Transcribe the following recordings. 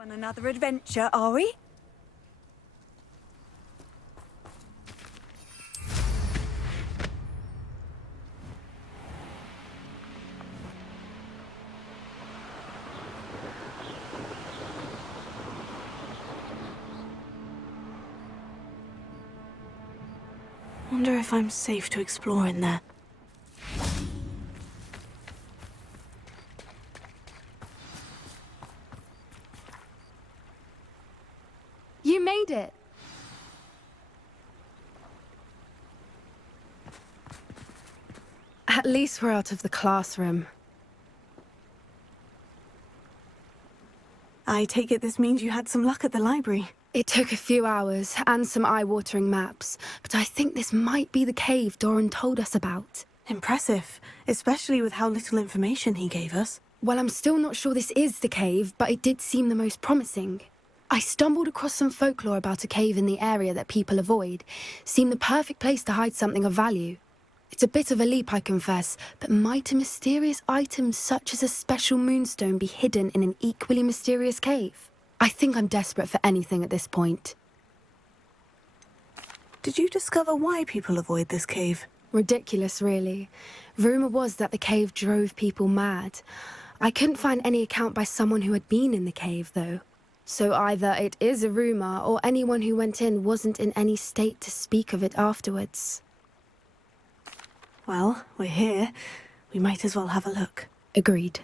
On another adventure, are we? Wonder if I'm safe to explore in there. You made it! At least we're out of the classroom. I take it this means you had some luck at the library. It took a few hours and some eye-watering maps, but I think this might be the cave Doran told us about. Impressive, especially with how little information he gave us. Well, I'm still not sure this is the cave, but it did seem the most promising. I stumbled across some folklore about a cave in the area that people avoid. Seemed the perfect place to hide something of value. It's a bit of a leap, I confess, but might a mysterious item such as a special moonstone be hidden in an equally mysterious cave? I think I'm desperate for anything at this point. Did you discover why people avoid this cave? Ridiculous, really. Rumor was that the cave drove people mad. I couldn't find any account by someone who had been in the cave, though. So either it is a rumor, or anyone who went in wasn't in any state to speak of it afterwards. Well, we're here. We might as well have a look. Agreed.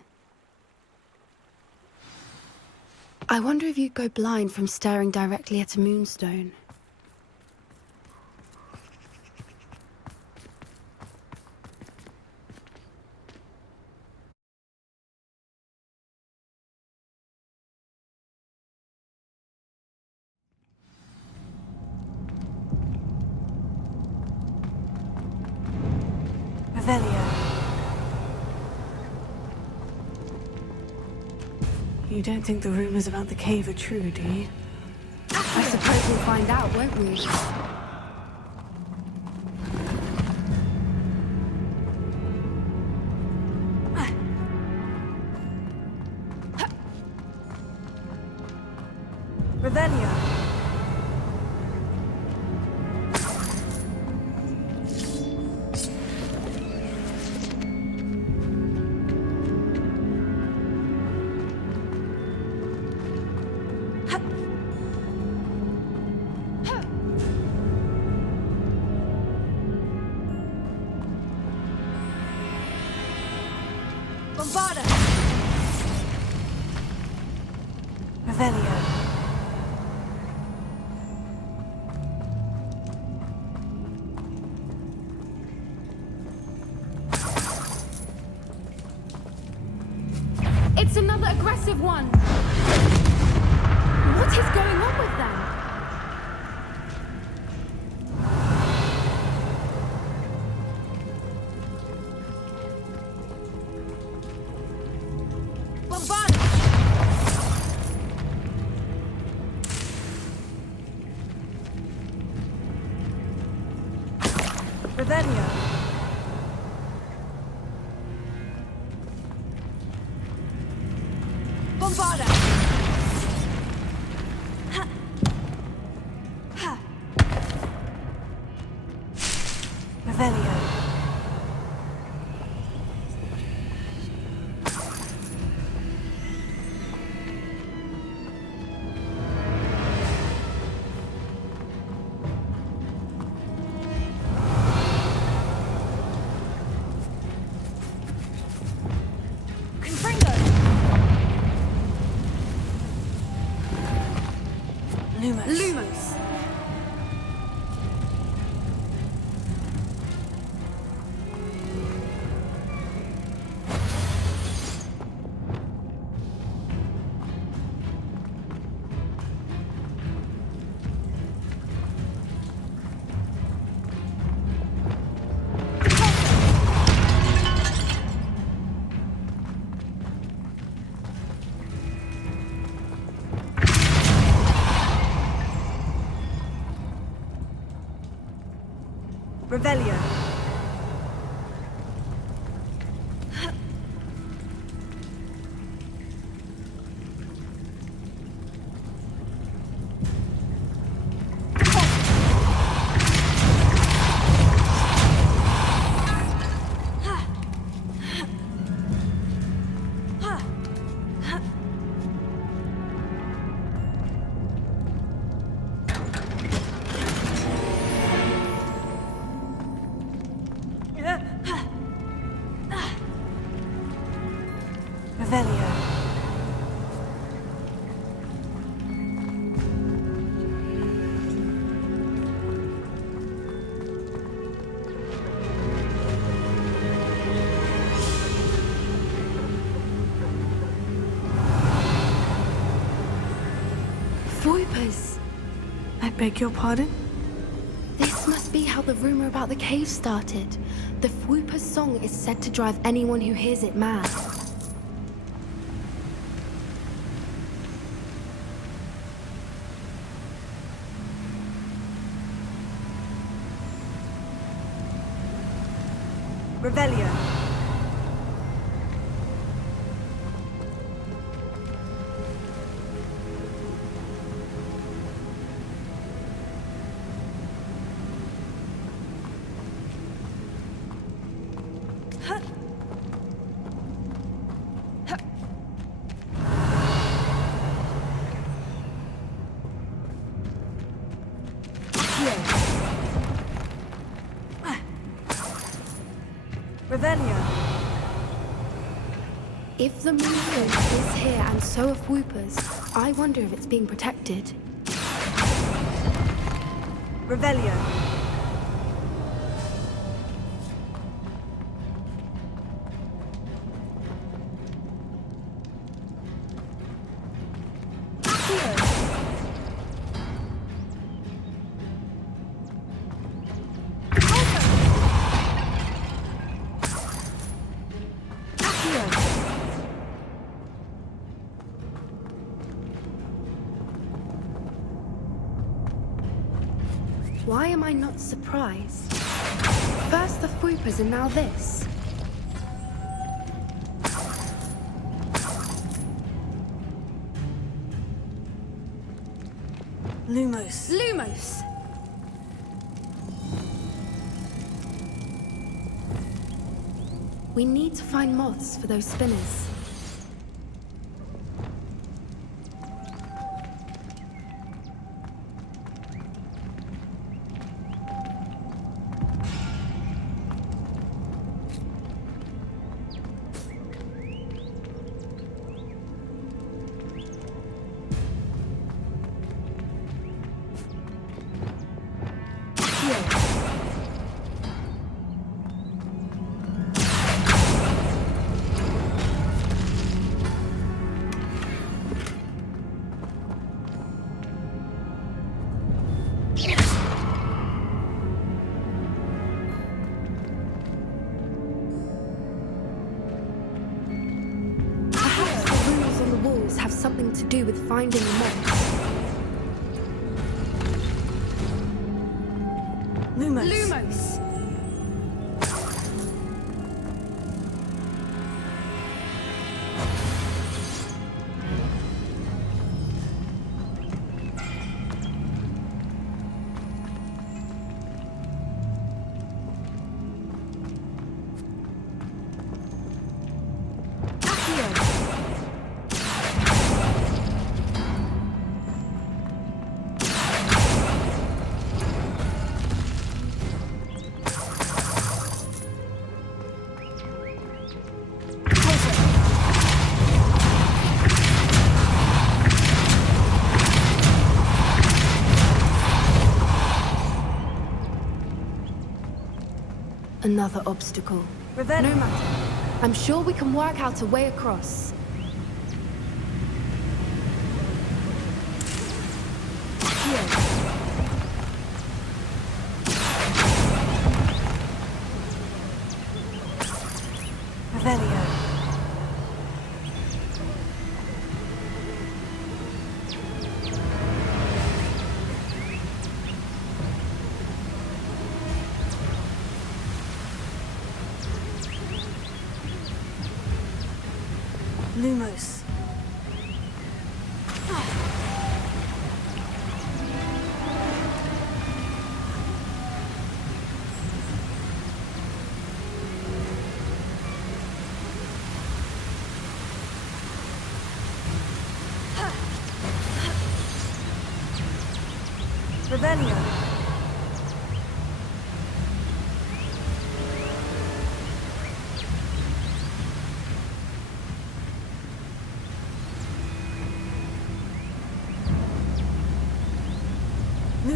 I wonder if you'd go blind from staring directly at a moonstone. You don't think the rumors about the cave are true, do you? I suppose we'll find out, won't we? Revelio. It's another aggressive one! What is going on with them? Lumos. Revelio. Revelio. Voipers! I beg your pardon? This must be how the rumor about the cave started. The Fwooper's song is said to drive anyone who hears it mad. Revelio. Revelio. If the Moonstone is here and so are Fwoopers, I wonder if it's being protected. Revelio. Why am I not surprised? First the Fwoopers and now this. Lumos. Lumos! We need to find moths for those spinners. Have something to do with finding the moths. Lumos. Lumos! Another obstacle. Revelio. No matter. I'm sure we can work out a way across. Revelio. Lumos. Revelio.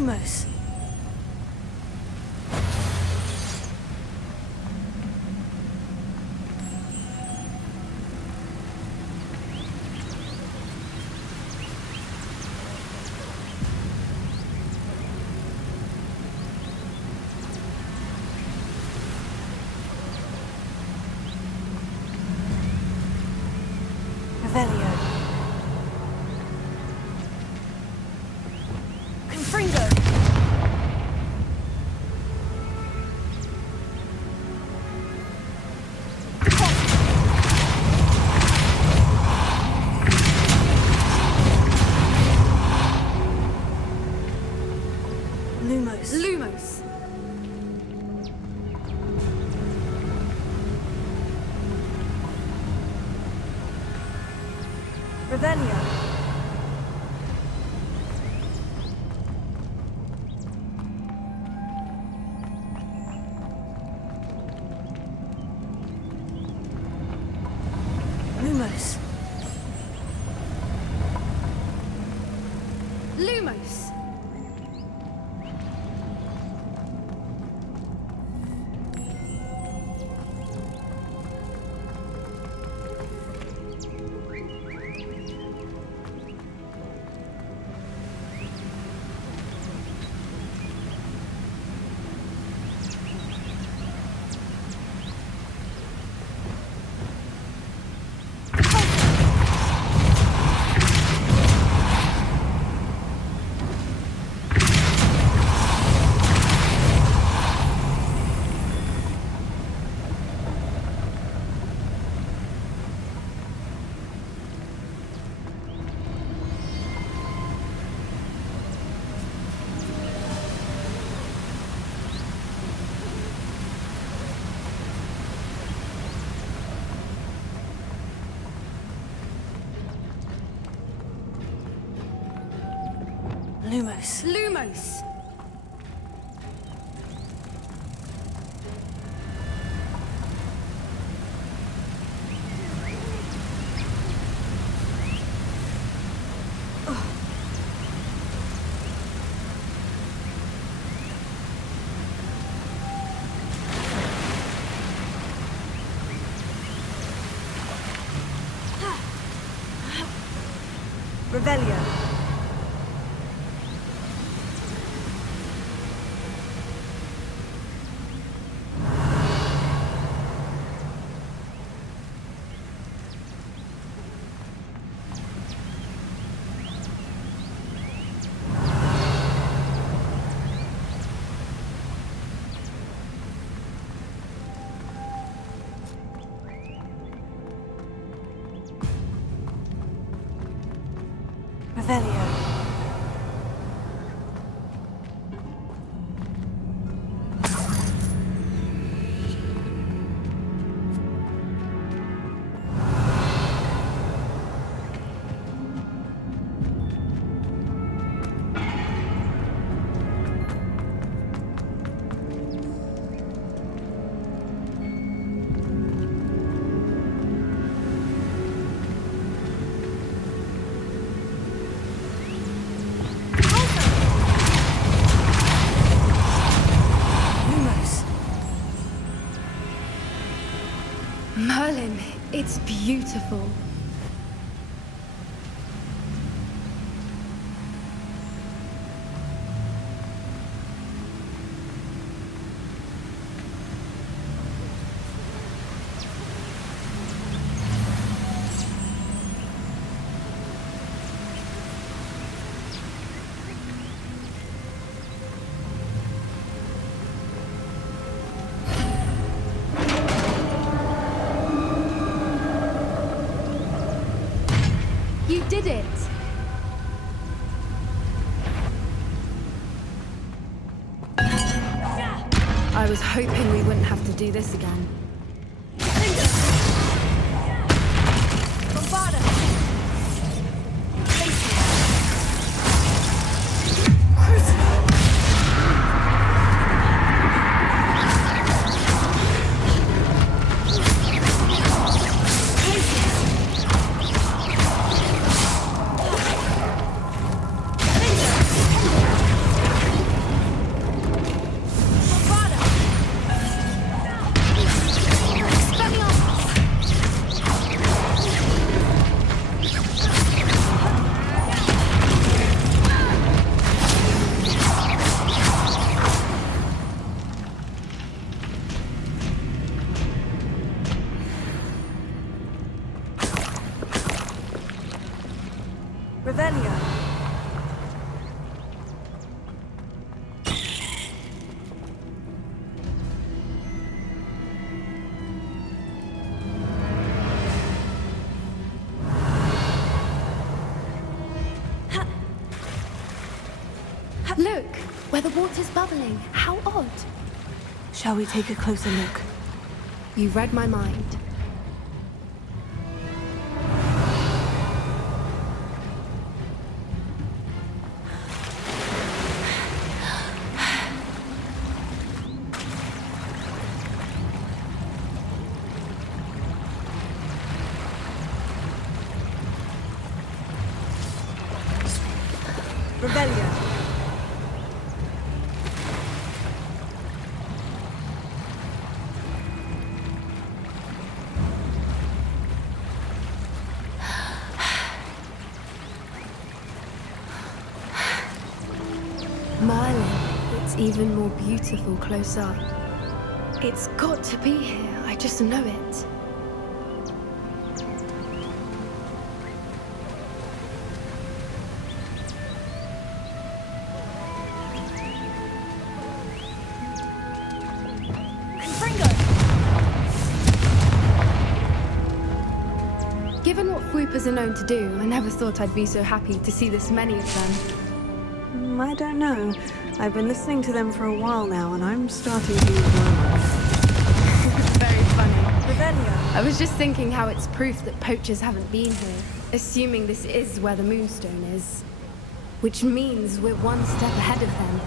Lumos. Revelio. Confringo. Lumos. Lumos. Revelio. Lumos. Lumos. Lumos. Lumos. Revelio. Revelio. Lumos. Merlin, it's beautiful. You did it! I was hoping we wouldn't have to do this again. Revelio. Look, where the water's bubbling. How odd. Shall we take a closer look? You read my mind. Revelio. Merlin, it's even more beautiful close up. It's got to be here, I just know it. Given what Fwoopas are known to do, I never thought I'd be so happy to see this many of them. I don't know. I've been listening to them for a while now, and I'm starting to use one. Very funny. Revelio. I was just thinking how it's proof that poachers haven't been here, assuming this is where the Moonstone is. Which means we're one step ahead of them.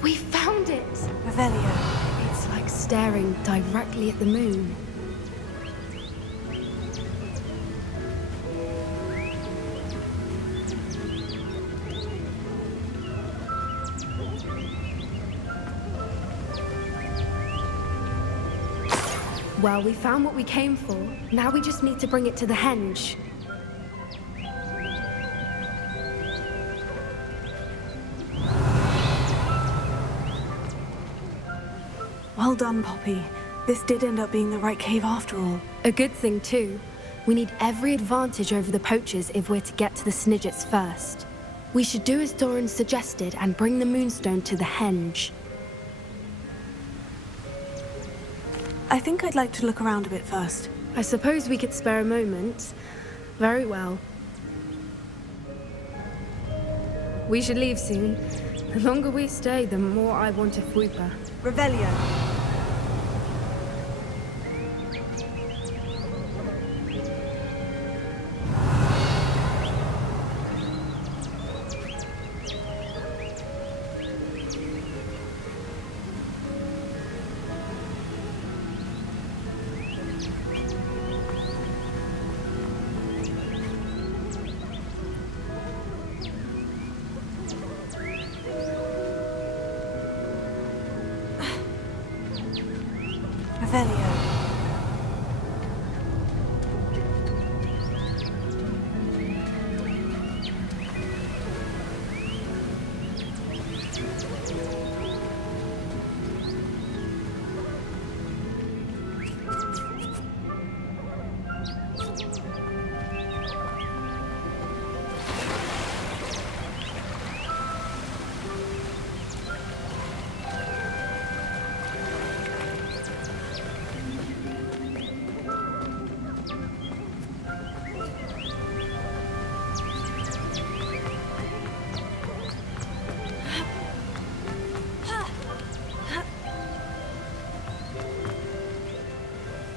We found it! Revelio. It's like staring directly at the moon. Well, we found what we came for. Now we just need to bring it to the henge. Well done, Poppy. This did end up being the right cave after all. A good thing, too. We need every advantage over the poachers if we're to get to the Snidgets first. We should do as Doran suggested and bring the Moonstone to the henge. I think I'd like to look around a bit first. I suppose we could spare a moment. Very well. We should leave soon. The longer we stay, the more I want a Fwooper. Revelio. Revelio.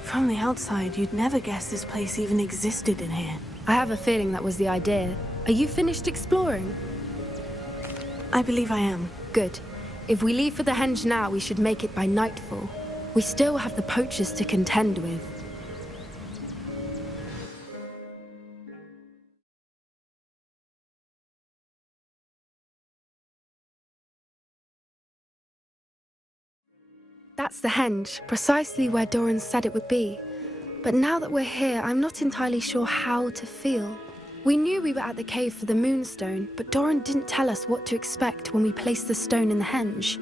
From the outside, you'd never guess this place even existed in here. I have a feeling that was the idea. Are you finished exploring? I believe I am. Good. If we leave for the henge now, we should make it by nightfall. We still have the poachers to contend with. That's the henge, precisely where Doran said it would be. But now that we're here, I'm not entirely sure how to feel. We knew we were at the cave for the Moonstone, but Doran didn't tell us what to expect when we placed the stone in the henge.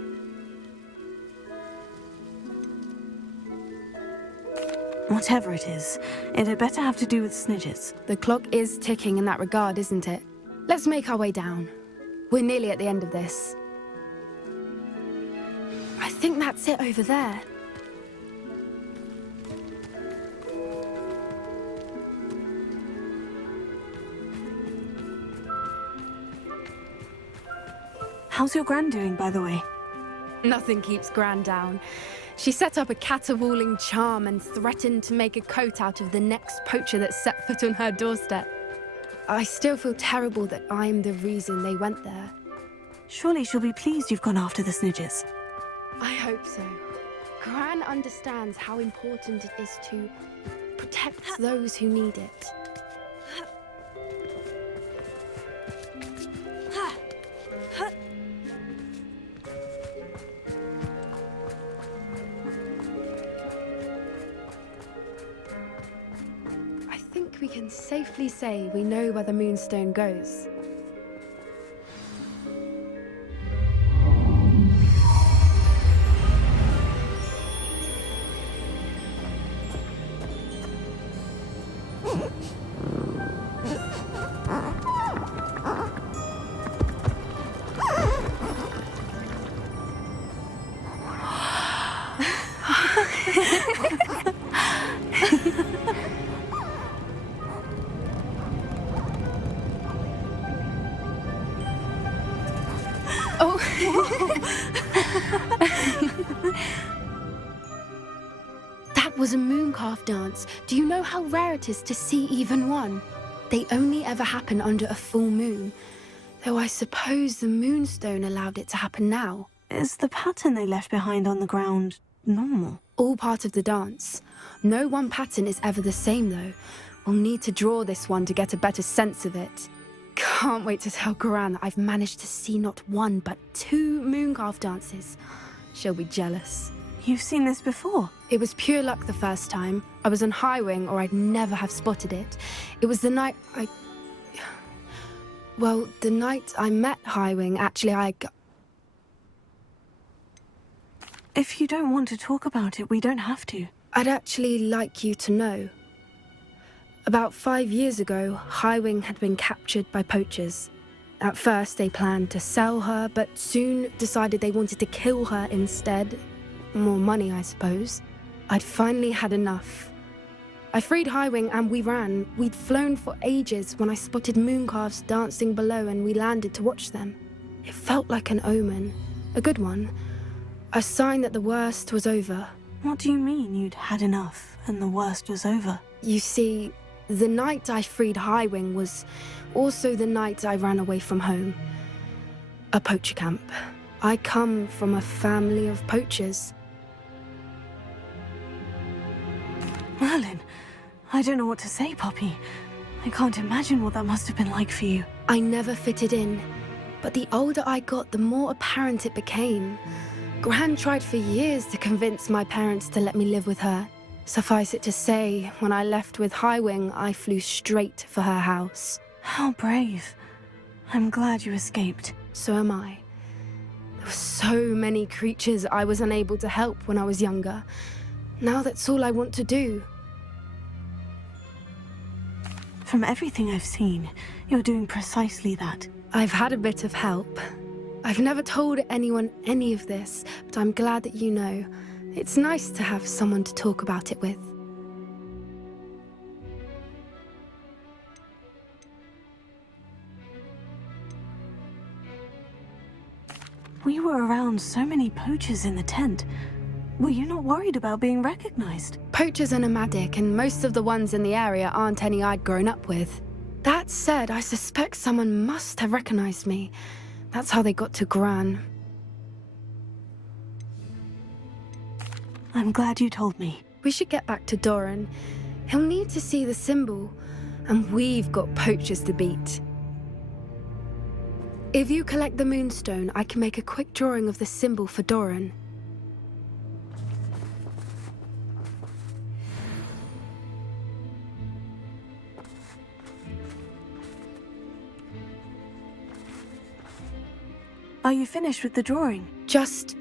Whatever it is, it had better have to do with snitches. The clock is ticking in that regard, isn't it? Let's make our way down. We're nearly at the end of this. I think that's it over there. How's your gran doing, by the way? Nothing keeps Gran down. She set up a caterwauling charm and threatened to make a coat out of the next poacher that set foot on her doorstep. I still feel terrible that I'm the reason they went there. Surely she'll be pleased you've gone after the snitches. I hope so. Gran understands how important it is to protect those who need it. I think we can safely say we know where the Moonstone goes. That was a mooncalf dance. Do you know how rare it is to see even one? They only ever happen under a full moon. Though I suppose the Moonstone allowed it to happen now. Is the pattern they left behind on the ground normal? All part of the dance. No one pattern is ever the same, though. We'll need to draw this one to get a better sense of it. Can't wait to tell Gran that I've managed to see not one, but 2 mooncalf dances. She'll be jealous. You've seen this before? It was pure luck the first time. I was on Highwing, or I'd never have spotted it. It was the night Well, the night I met Highwing, actually, If you don't want to talk about it, we don't have to. I'd actually like you to know. About 5 years ago, Highwing had been captured by poachers. At first, they planned to sell her, but soon decided they wanted to kill her instead. More money, I suppose. I'd finally had enough. I freed Highwing and we ran. We'd flown for ages when I spotted mooncalves dancing below and we landed to watch them. It felt like an omen. A good one. A sign that the worst was over. What do you mean you'd had enough and the worst was over? You see, the night I freed Highwing was also the night I ran away from home. A poacher camp. I come from a family of poachers. Merlin, I don't know what to say, Poppy. I can't imagine what that must have been like for you. I never fitted in, but the older I got, the more apparent it became. Gran tried for years to convince my parents to let me live with her. Suffice it to say, when I left with Highwing, I flew straight for her house. How brave. I'm glad you escaped. So am I. There were so many creatures I was unable to help when I was younger. Now that's all I want to do. From everything I've seen, you're doing precisely that. I've had a bit of help. I've never told anyone any of this, but I'm glad that you know. It's nice to have someone to talk about it with. We were around so many poachers in the tent. Were you not worried about being recognized? Poachers are nomadic, and most of the ones in the area aren't any I'd grown up with. That said, I suspect someone must have recognized me. That's how they got to Gran. I'm glad you told me. We should get back to Doran. He'll need to see the symbol, and we've got poachers to beat. If you collect the Moonstone, I can make a quick drawing of the symbol for Doran. Are you finished with the drawing? Just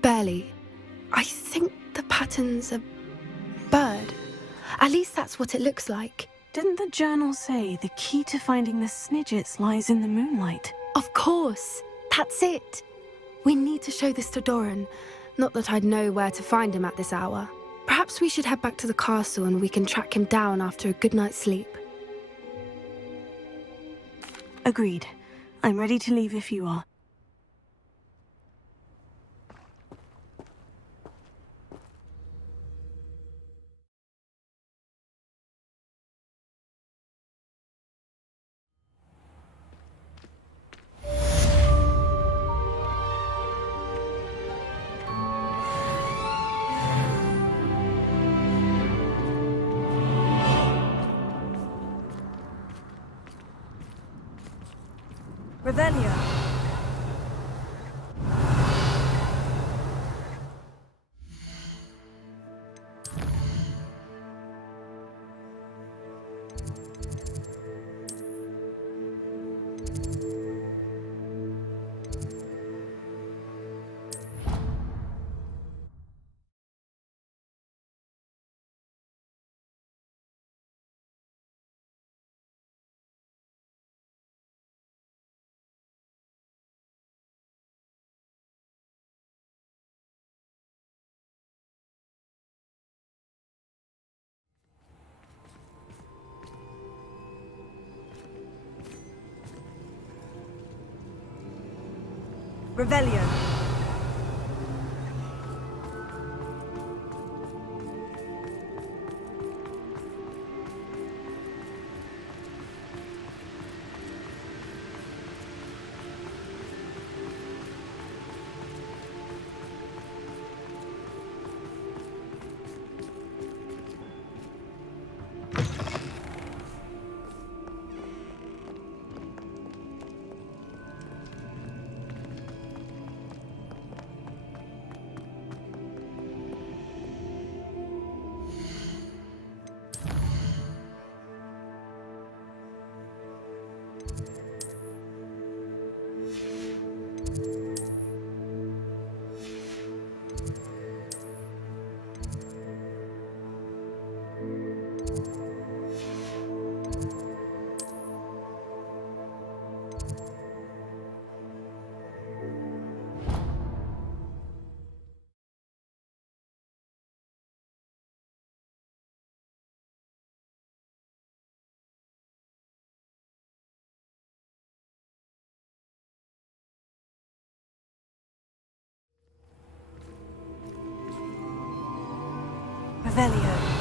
barely. I think the pattern's a bird. At least that's what it looks like. Didn't the journal say the key to finding the Snidgets lies in the moonlight? Of course. That's it. We need to show this to Doran. Not that I'd know where to find him at this hour. Perhaps we should head back to the castle and we can track him down after a good night's sleep. Agreed. I'm ready to leave if you are. Revelia. Revelia. Revelia.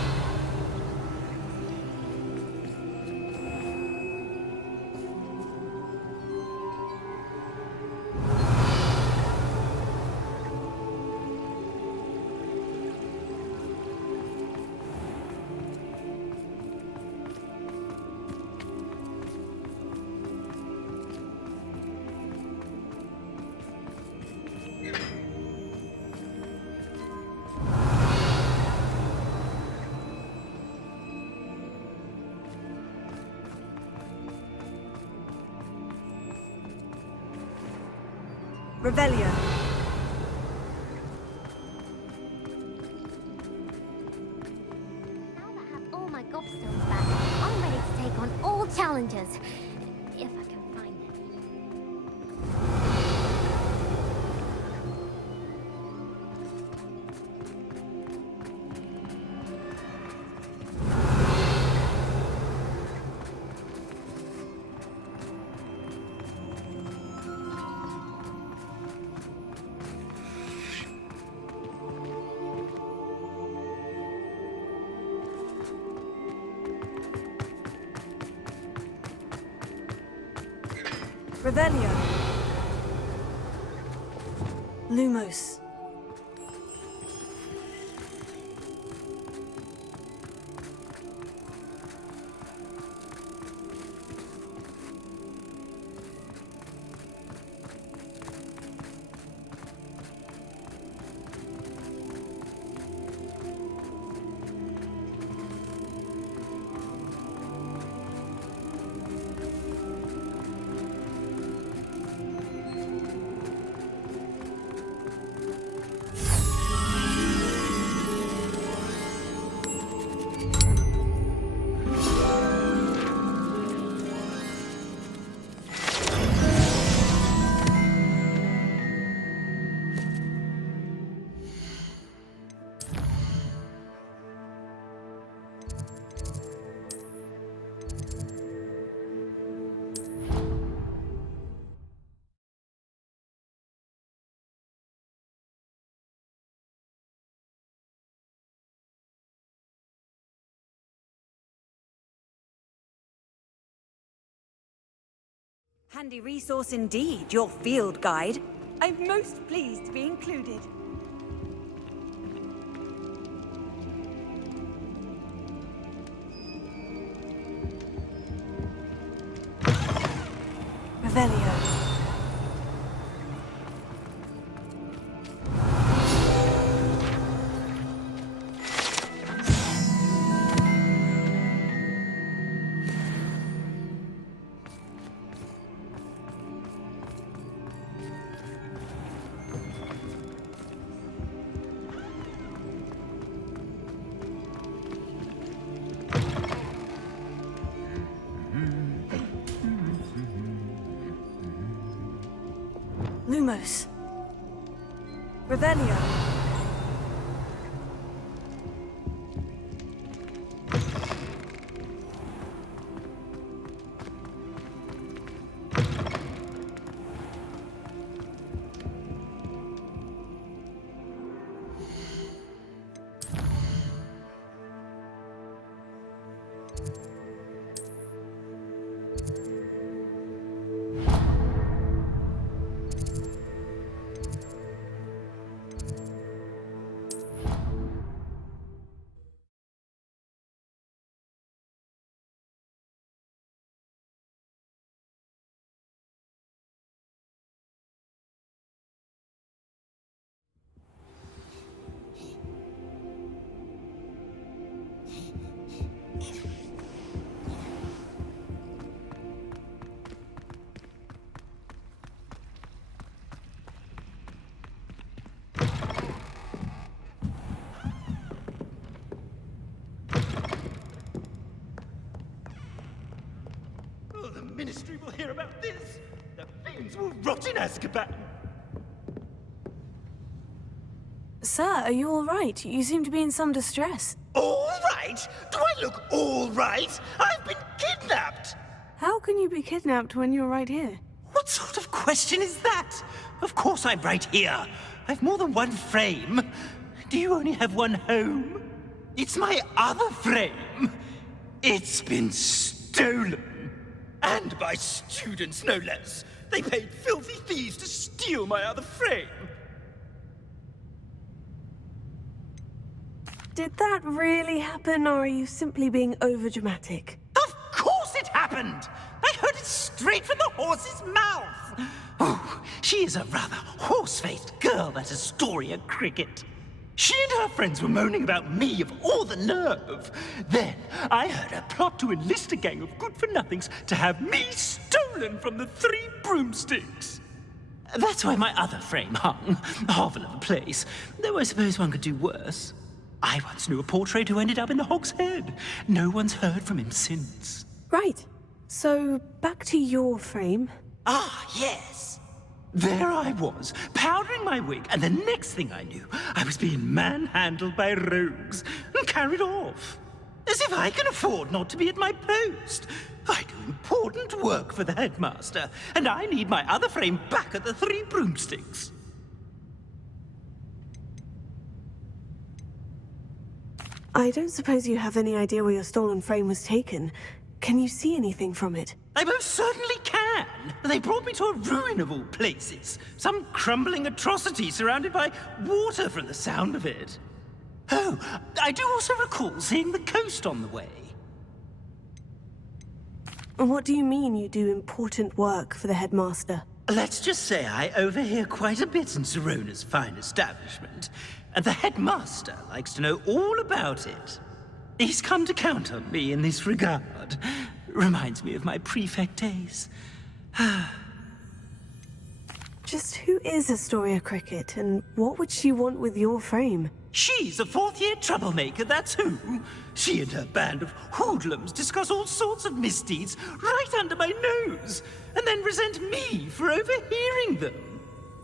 Revelia. Now that I have all my gobstones back, I'm ready to take on all challenges. If I can find them. Revelia. Lumos. Handy resource indeed, your field guide. I'm most pleased to be included. Revelio. Lumos. Revelio. The Ministry will hear about this. The fiends will rot in Azkaban. Sir, are you all right? You seem to be in some distress. All right? Do I look all right? I've been kidnapped. How can you be kidnapped when you're right here? What sort of question is that? Of course I'm right here. I've more than one frame. Do you only have one home? It's my other frame. It's been stolen. And by students, no less. They paid filthy thieves to steal my other frame. Did that really happen, or are you simply being overdramatic? Of course it happened! I heard it straight from the horse's mouth! Oh, she is a rather horse-faced girl, that Astoria Cricket. She and her friends were moaning about me of all the nerve. Then I heard her plot to enlist a gang of good-for-nothings to have me stolen from the Three Broomsticks. That's why my other frame hung. A hovel of a place. Though I suppose one could do worse. I once knew a portrait who ended up in the Hog's Head. No one's heard from him since. Right. So, back to your frame. Ah, yes. There I was, powdering my wig, and the next thing I knew, I was being manhandled by rogues and carried off. As if I can afford not to be at my post. I do important work for the headmaster, and I need my other frame back at the Three Broomsticks. I don't suppose you have any idea where your stolen frame was taken. Can you see anything from it? I most certainly can. They brought me to a ruin of all places. Some crumbling atrocity surrounded by water from the sound of it. Oh, I do also recall seeing the coast on the way. What do you mean you do important work for the headmaster? Let's just say I overhear quite a bit in Serona's fine establishment, and the headmaster likes to know all about it. He's come to count on me in this regard. Reminds me of my prefect days. Just who is Astoria Cricket, and what would she want with your frame? She's a fourth-year troublemaker, that's who. She and her band of hoodlums discuss all sorts of misdeeds right under my nose, and then resent me for overhearing them.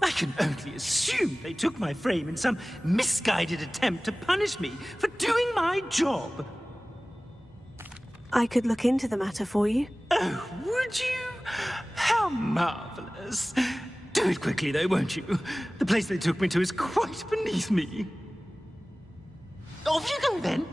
I can only assume they took my frame in some misguided attempt to punish me for doing my job. I could look into the matter for you. Oh, would you? How marvelous. Do it quickly, though, won't you? The place they took me to is quite beneath me. Off you go, then.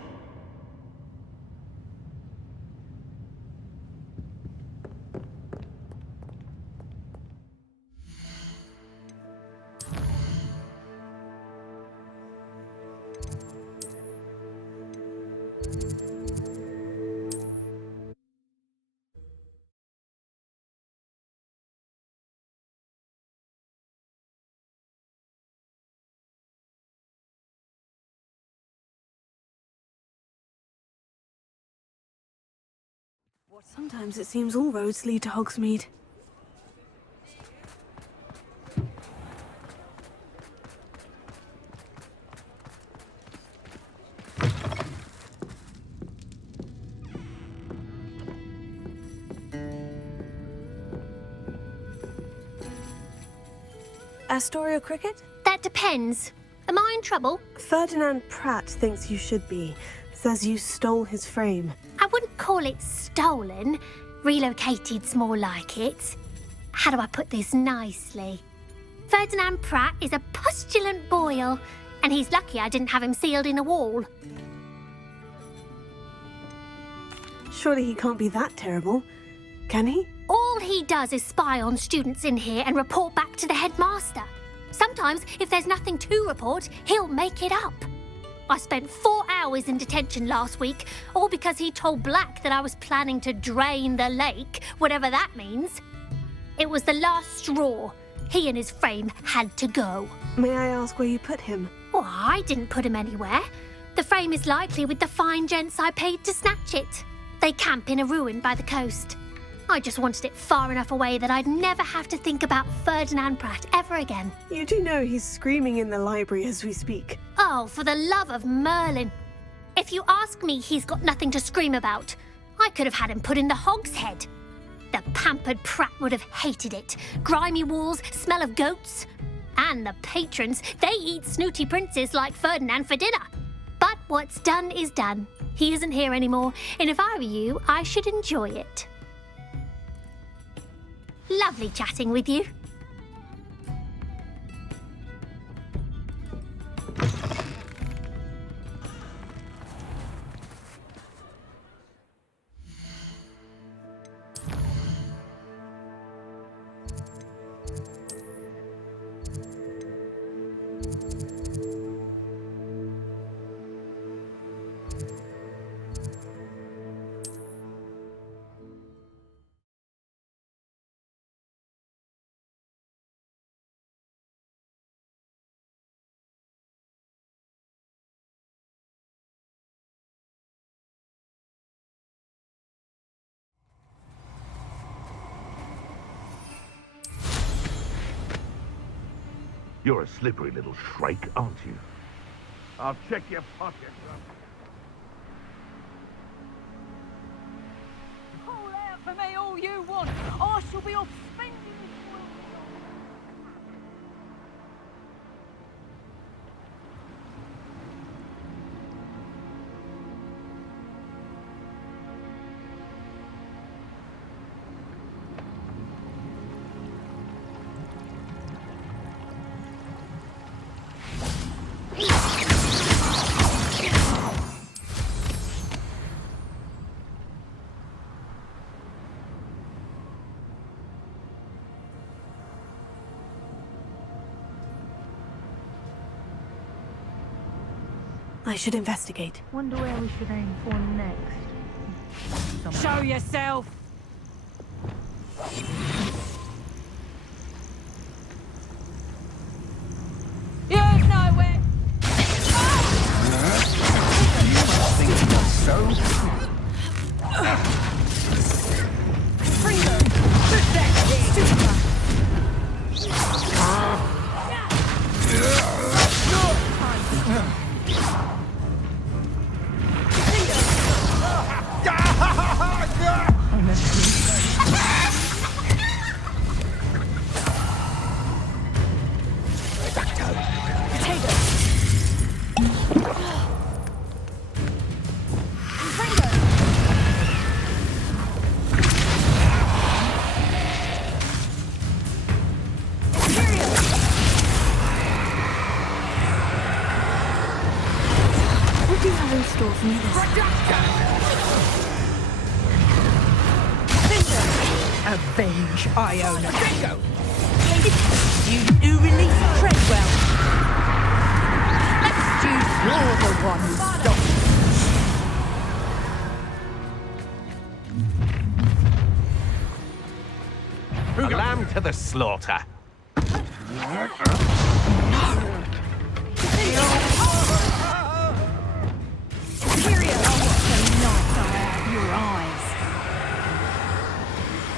Sometimes it seems all roads lead to Hogsmeade. Astoria Cricket? That depends. Am I in trouble? Ferdinand Pratt thinks you should be. Says you stole his frame. I wouldn't call it stolen. Relocated's more like it. How do I put this nicely? Ferdinand Pratt is a postulant boil, and he's lucky I didn't have him sealed in a wall. Surely he can't be that terrible, can he? All he does is spy on students in here and report back to the headmaster. Sometimes, if there's nothing to report, he'll make it up. I spent 4 hours in detention last week, all because he told Black that I was planning to drain the lake, whatever that means. It was the last straw. He and his frame had to go. May I ask where you put him? Oh, I didn't put him anywhere. The frame is likely with the fine gents I paid to snatch it. They camp in a ruin by the coast. I just wanted it far enough away that I'd never have to think about Ferdinand Pratt ever again. You do know he's screaming in the library as we speak. Oh, for the love of Merlin. If you ask me, he's got nothing to scream about. I could have had him put in the hogshead. The pampered Pratt would have hated it. Grimy walls, smell of goats. And the patrons, they eat snooty princes like Ferdinand for dinner. But what's done is done. He isn't here anymore, and if I were you, I should enjoy it. Lovely chatting with you. You're a slippery little shrike, aren't you? I'll check your pockets. Call out for me all you want. I shall be off spending this world. I should investigate. Wonder where we should aim for next. Show yourself! You know where. You must think you're so. Freedom! Put that here! What do you have in store for me Avenge Iona. You release Treadwell. You're the one who stopped. to the slaughter.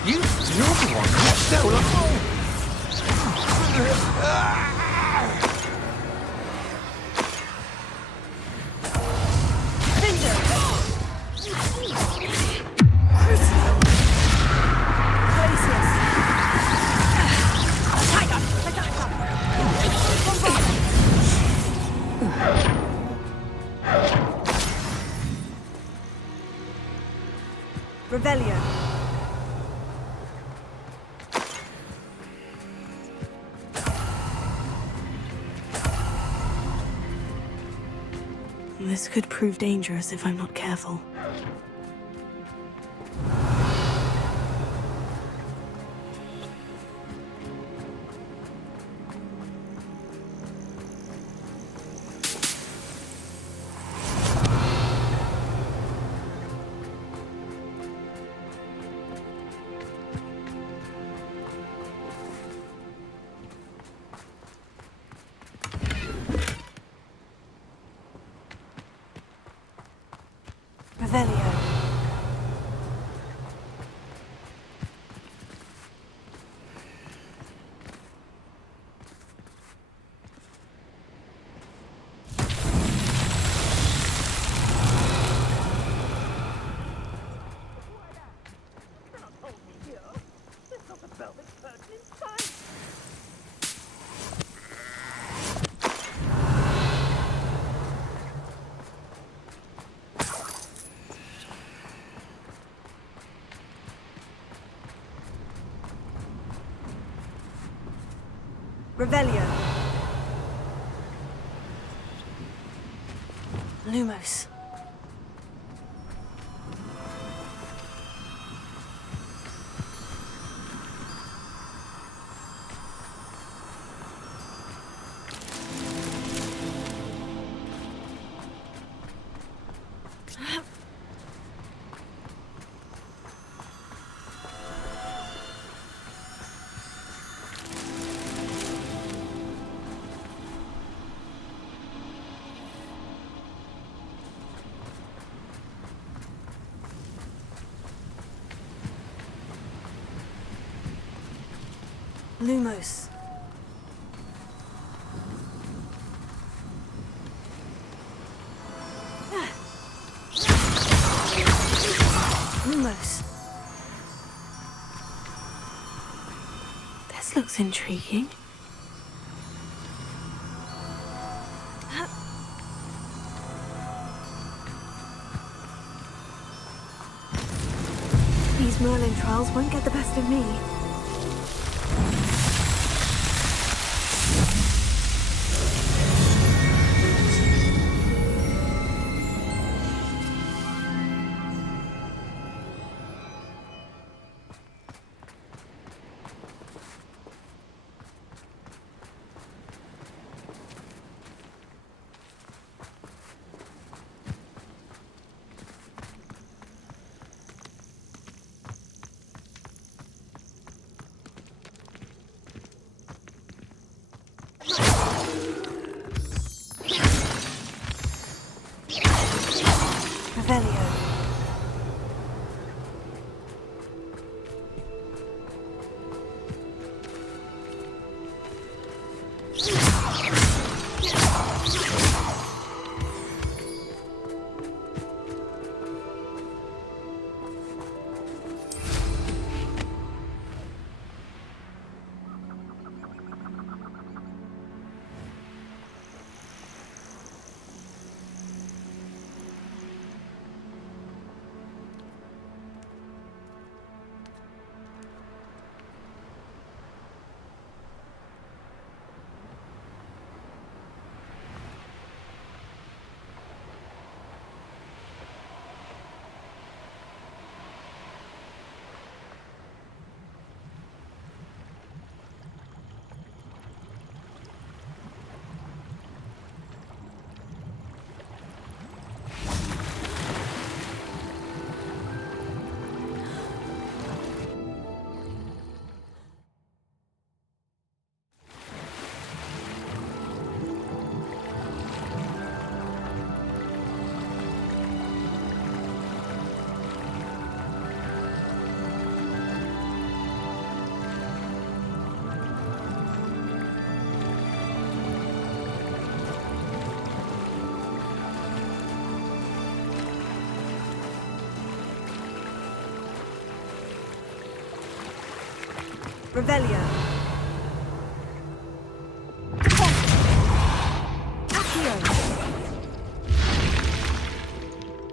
You're the one who stole us. Revelio. This could prove dangerous if I'm not careful. Revelio. Revelio. Lumos. Lumos. Lumos. This looks intriguing. These Merlin trials won't get the best of me. Revelio. Revelio. Accio.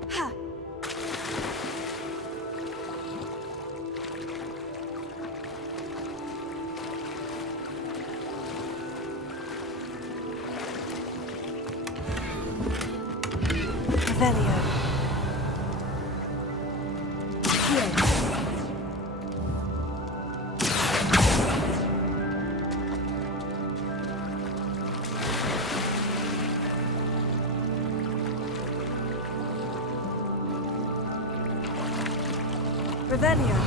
Ha. Revelio. Accio. Revelio.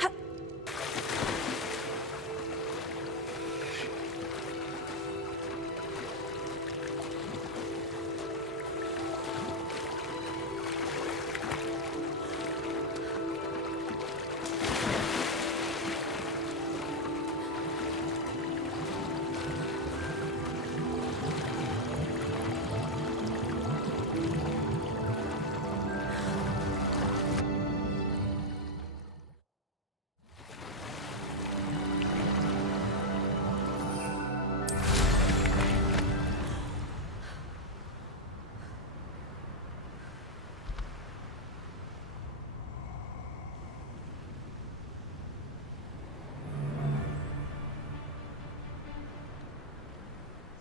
Ha.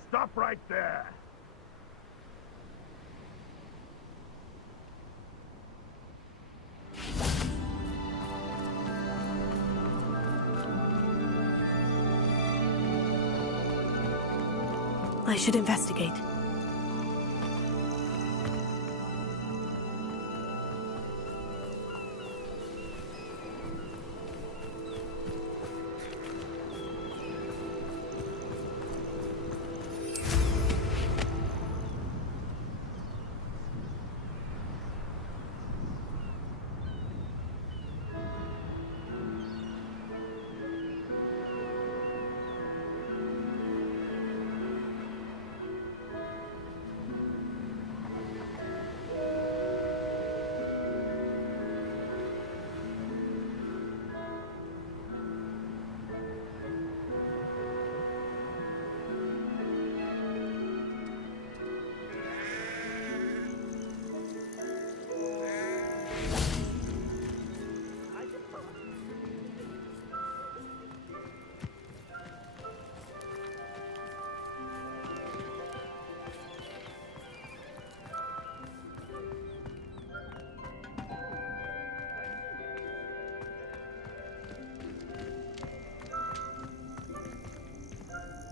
Stop right there! I should investigate.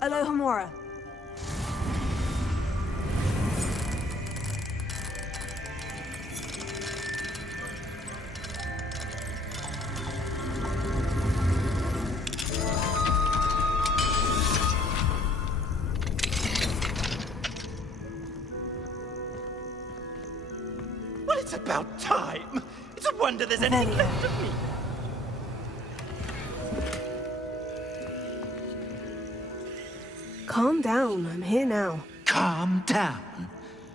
Alohomora. Well, it's about time. It's a wonder there's anything left of me. Calm down, I'm here now. Calm down.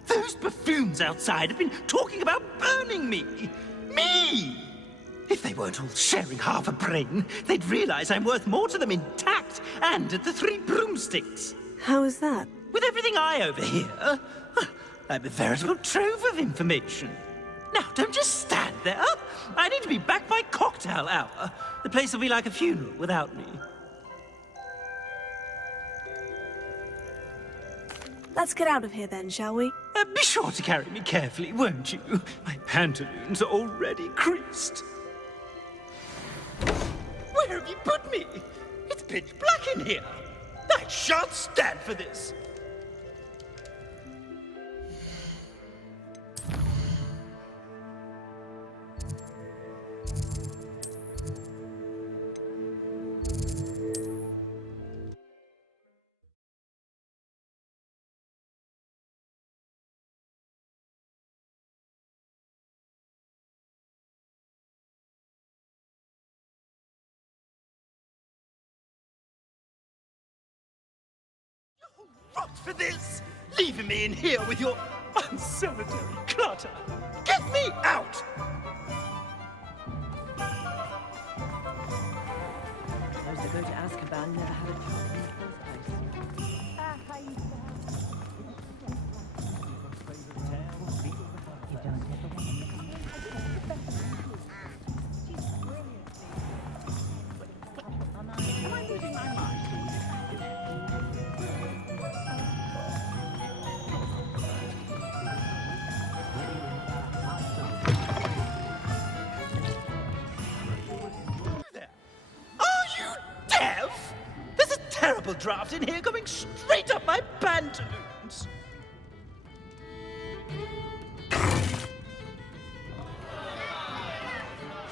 Those buffoons outside have been talking about burning me. Me! If they weren't all sharing half a brain, they'd realize I'm worth more to them intact and at the Three Broomsticks. How is that? With everything I overhear, I'm a veritable trove of information. Now, don't just stand there. I need to be back by cocktail hour. The place will be like a funeral without me. Let's get out of here then, shall we? Be sure to carry me carefully, won't you? My pantaloons are already creased. Where have you put me? It's pitch black in here. I shan't stand for this. Rot for this! Leaving me in here with your unsanitary clutter! Get me out! Those that go to Azkaban never have a job in the first place. Am I losing my mind? Deaf? There's a terrible draft in here going straight up my pantaloons.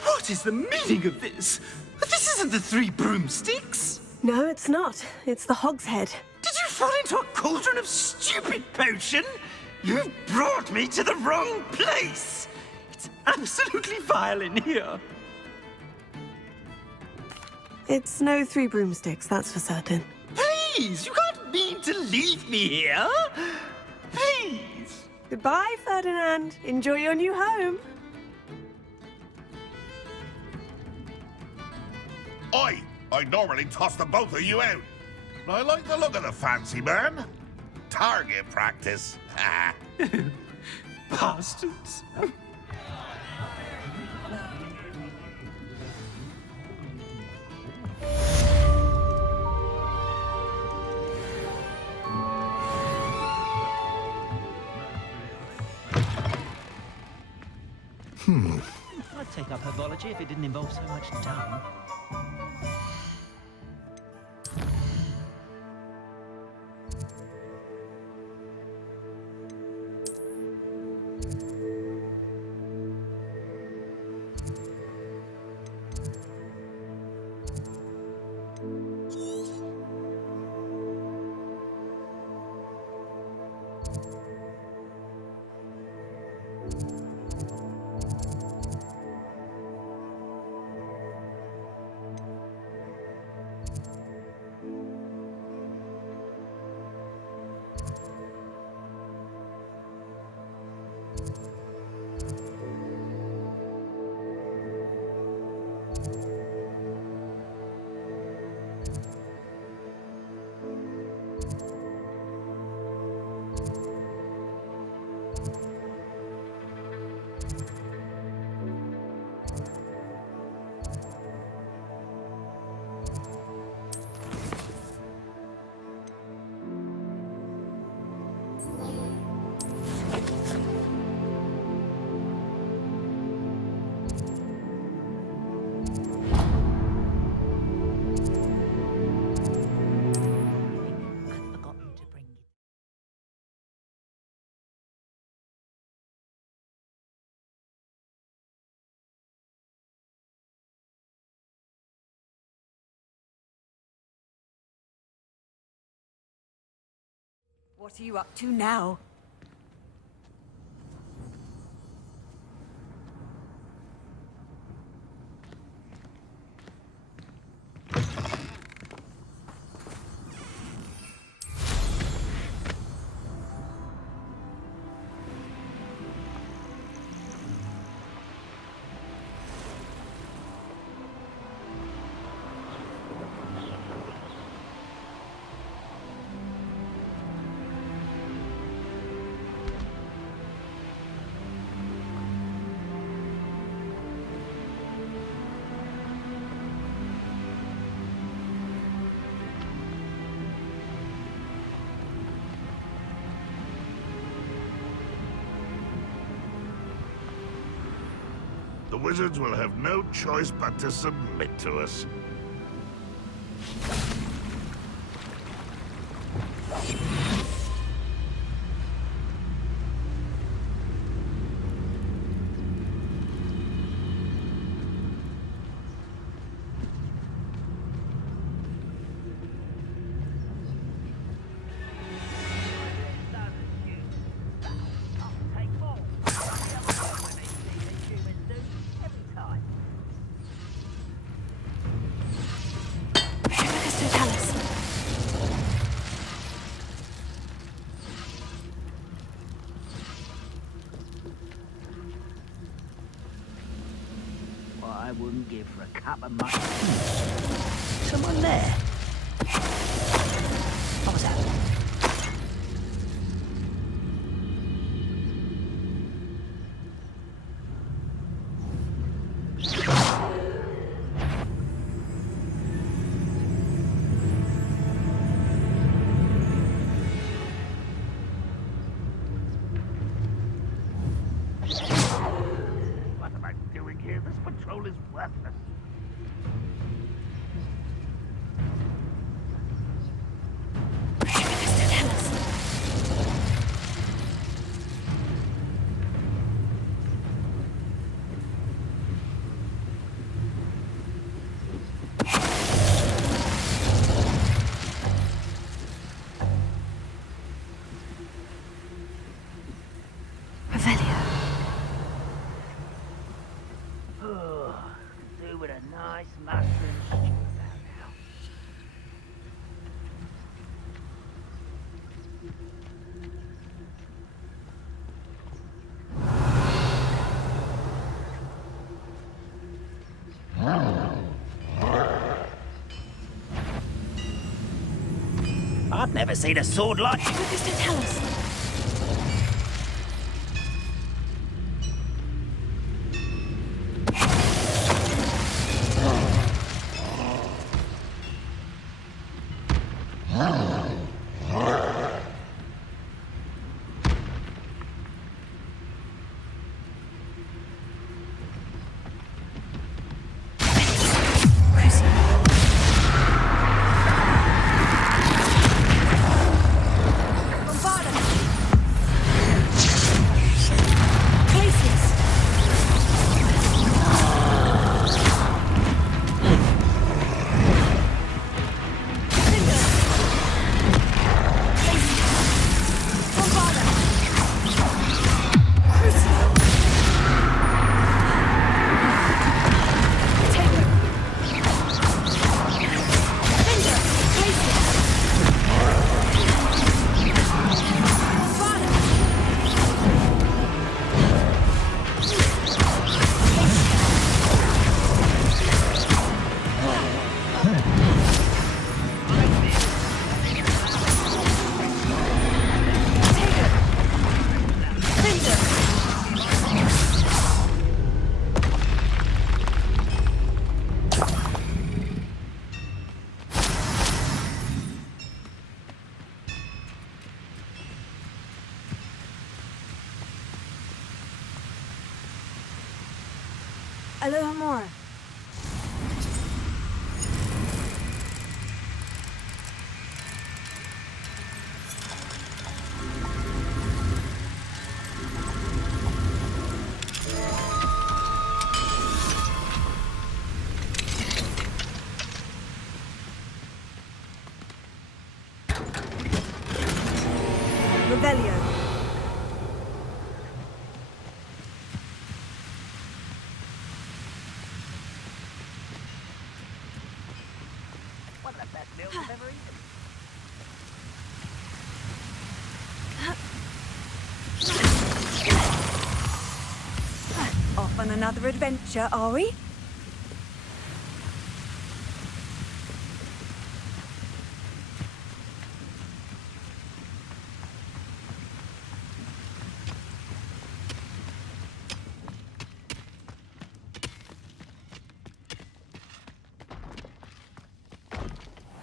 What is the meaning of this? This isn't the Three Broomsticks. No, it's not. It's the Hogshead. Did you fall into a cauldron of stupid potion? You've brought me to the wrong place. It's absolutely vile in here. It's no Three Broomsticks, that's for certain. Please, you can't mean to leave me here. Please. Goodbye, Ferdinand. Enjoy your new home. I'd normally toss the both of you out. But I like the look of the fancy man. Target practice. Bastards. I'd take up herbology if it didn't involve so much dung. What are you up to now? The wizards will have no choice but to submit to us. give for a cup of mutton? Someone there? What was that? What am I doing here? This patrol is worthless. Do with a nice mushroom stew about now. I've never seen a sword like it. Mr. Tell us. A little more. Revelio. One of the best meals I've ever eaten. Off on another adventure, are we?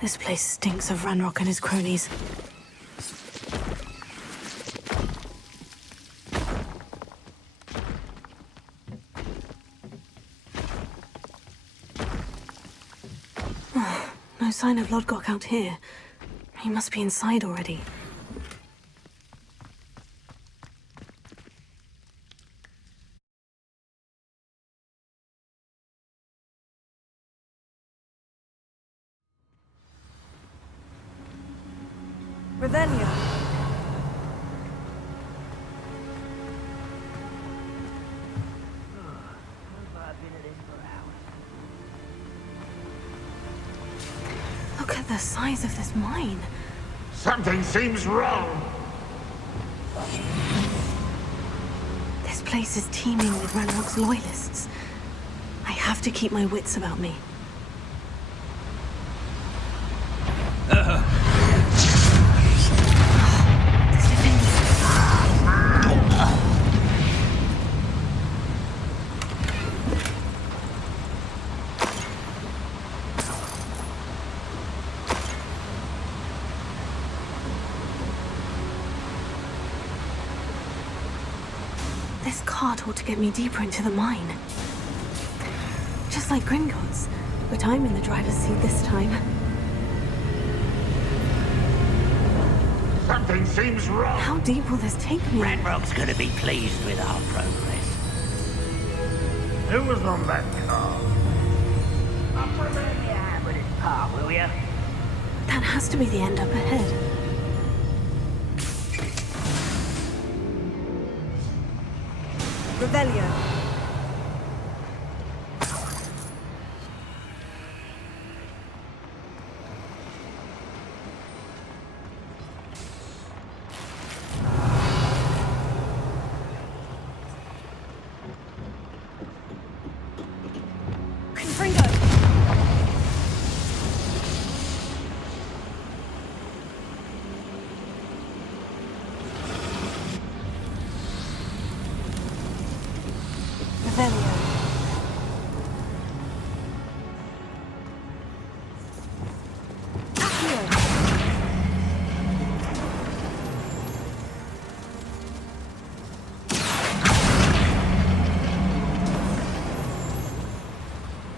This place stinks of Ranrok and his cronies. No sign of Lodgok out here. He must be inside already. Revelio. I've been at this for hours. Look at the size of this mine. Something seems wrong. This place is teeming with Ranrok's loyalists. I have to keep my wits about me. This defense. This cart ought to get me deeper into the mine. Just like Gringotts, but I'm in the driver's seat this time. Something seems wrong. How deep will this take me? Ranrok's gonna be pleased with our progress. Who was on that car? Up for a minute, yeah, with his part, will ya? That has to be the end up ahead. Revelio. Confringo. Revelio.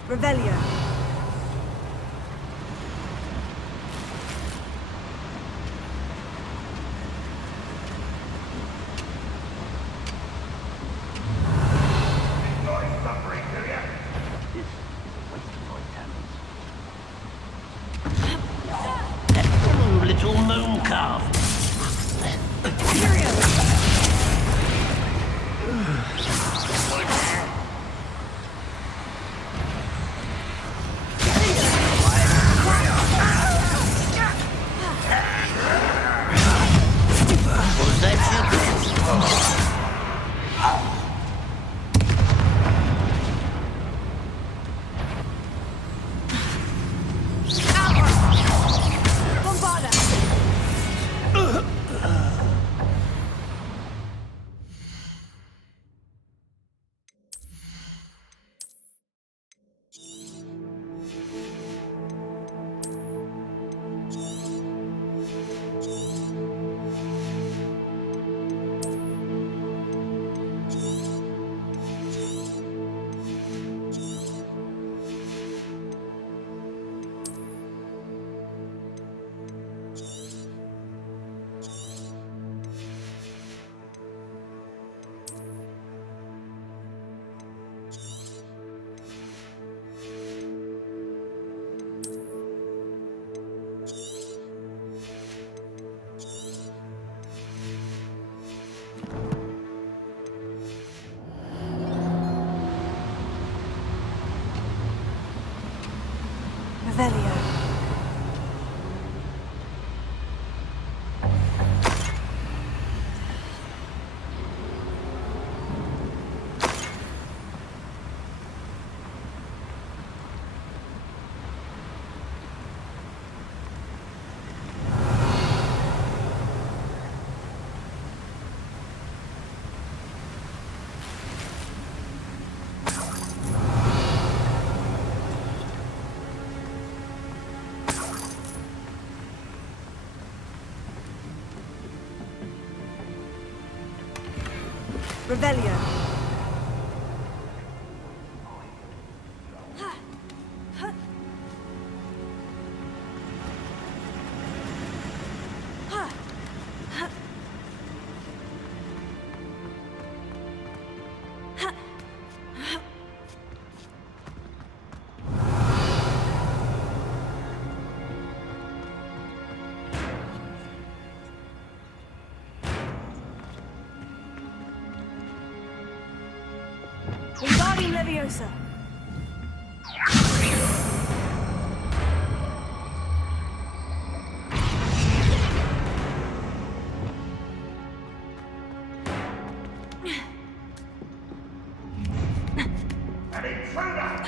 Revelio. Little moon calf. Was that Revelio. Revelio. Wingardium Leviosa. An intruder!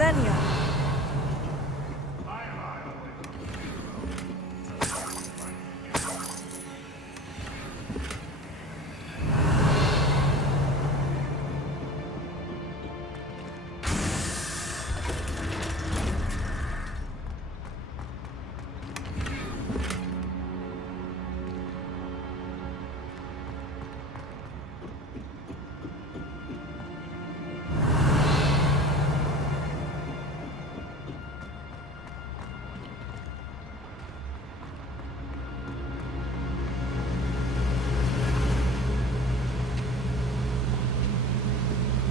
Revelio.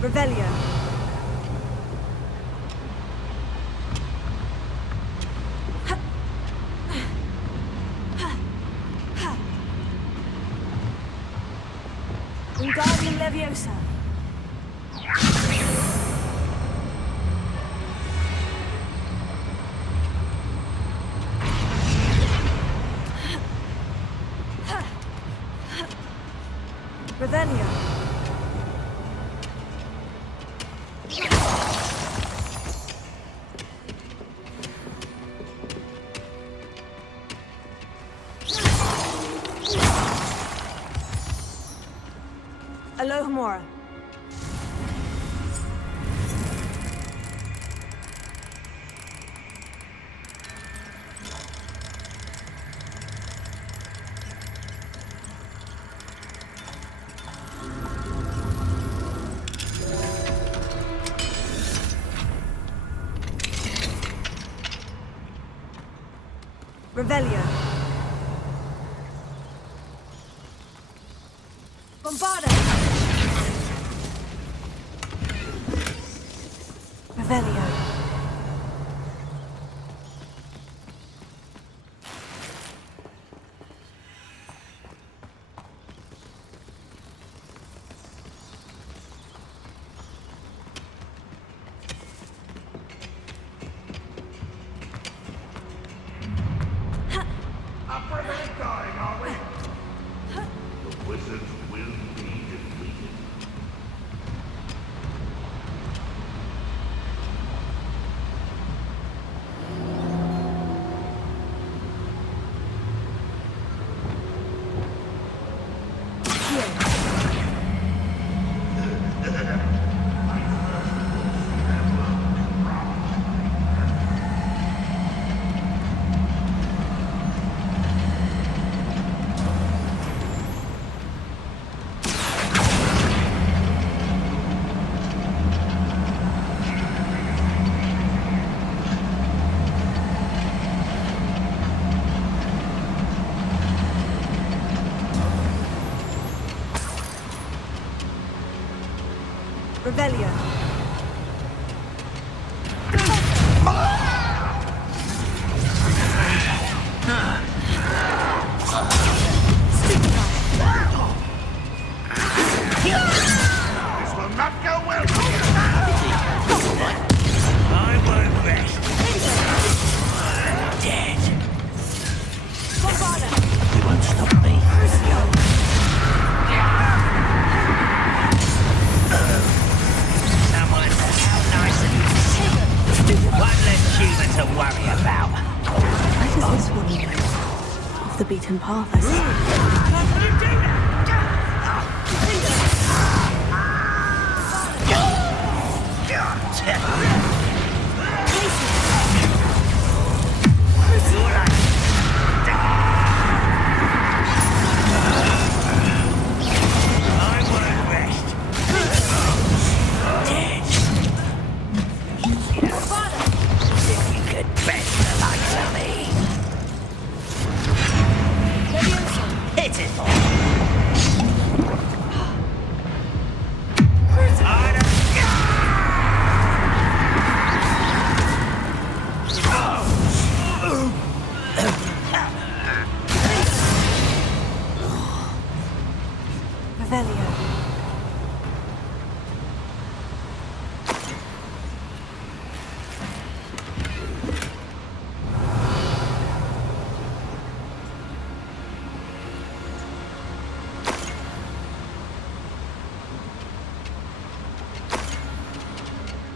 Revelio. Wingardium Leviosa. Revelio. Alohomora. Revelio. Bombarda. Revelio. Revelio. This will not go well. I won't rest. Dead. You won't stop me. Someone, how nice of you. One less human to worry about. Where does this one lead? Off the beaten path, I see. How can you do that?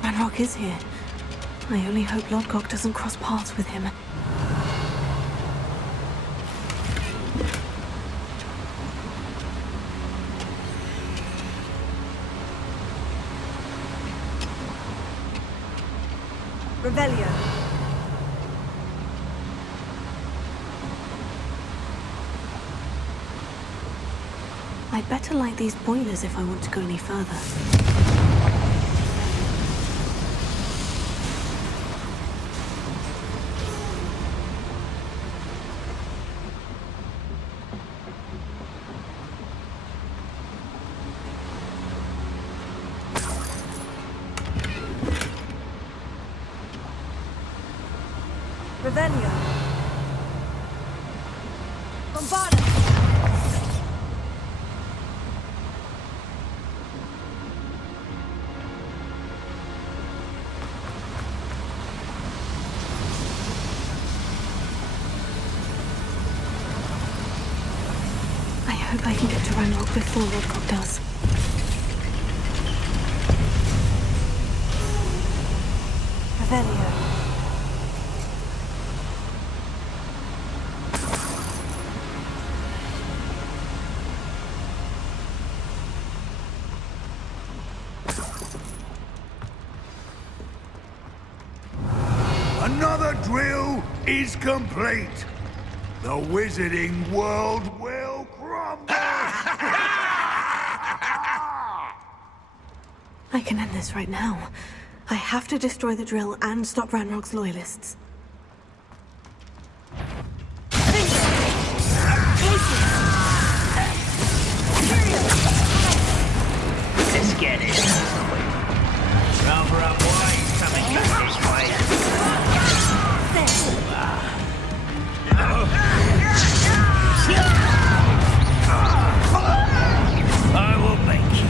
Ranrok is here. I only hope Lodgok doesn't cross paths with him. Revelio. I'd better light these boilers if I want to go any further. Revelio. Bombarda. I hope I can get to Ranrok before Lodgok does. Revelio. Another drill is complete. The wizarding world will crumble. I can end this right now. I have to destroy the drill and stop Ranrok's loyalists. Let's get it. Rather up wide, something goes this way. I will make you.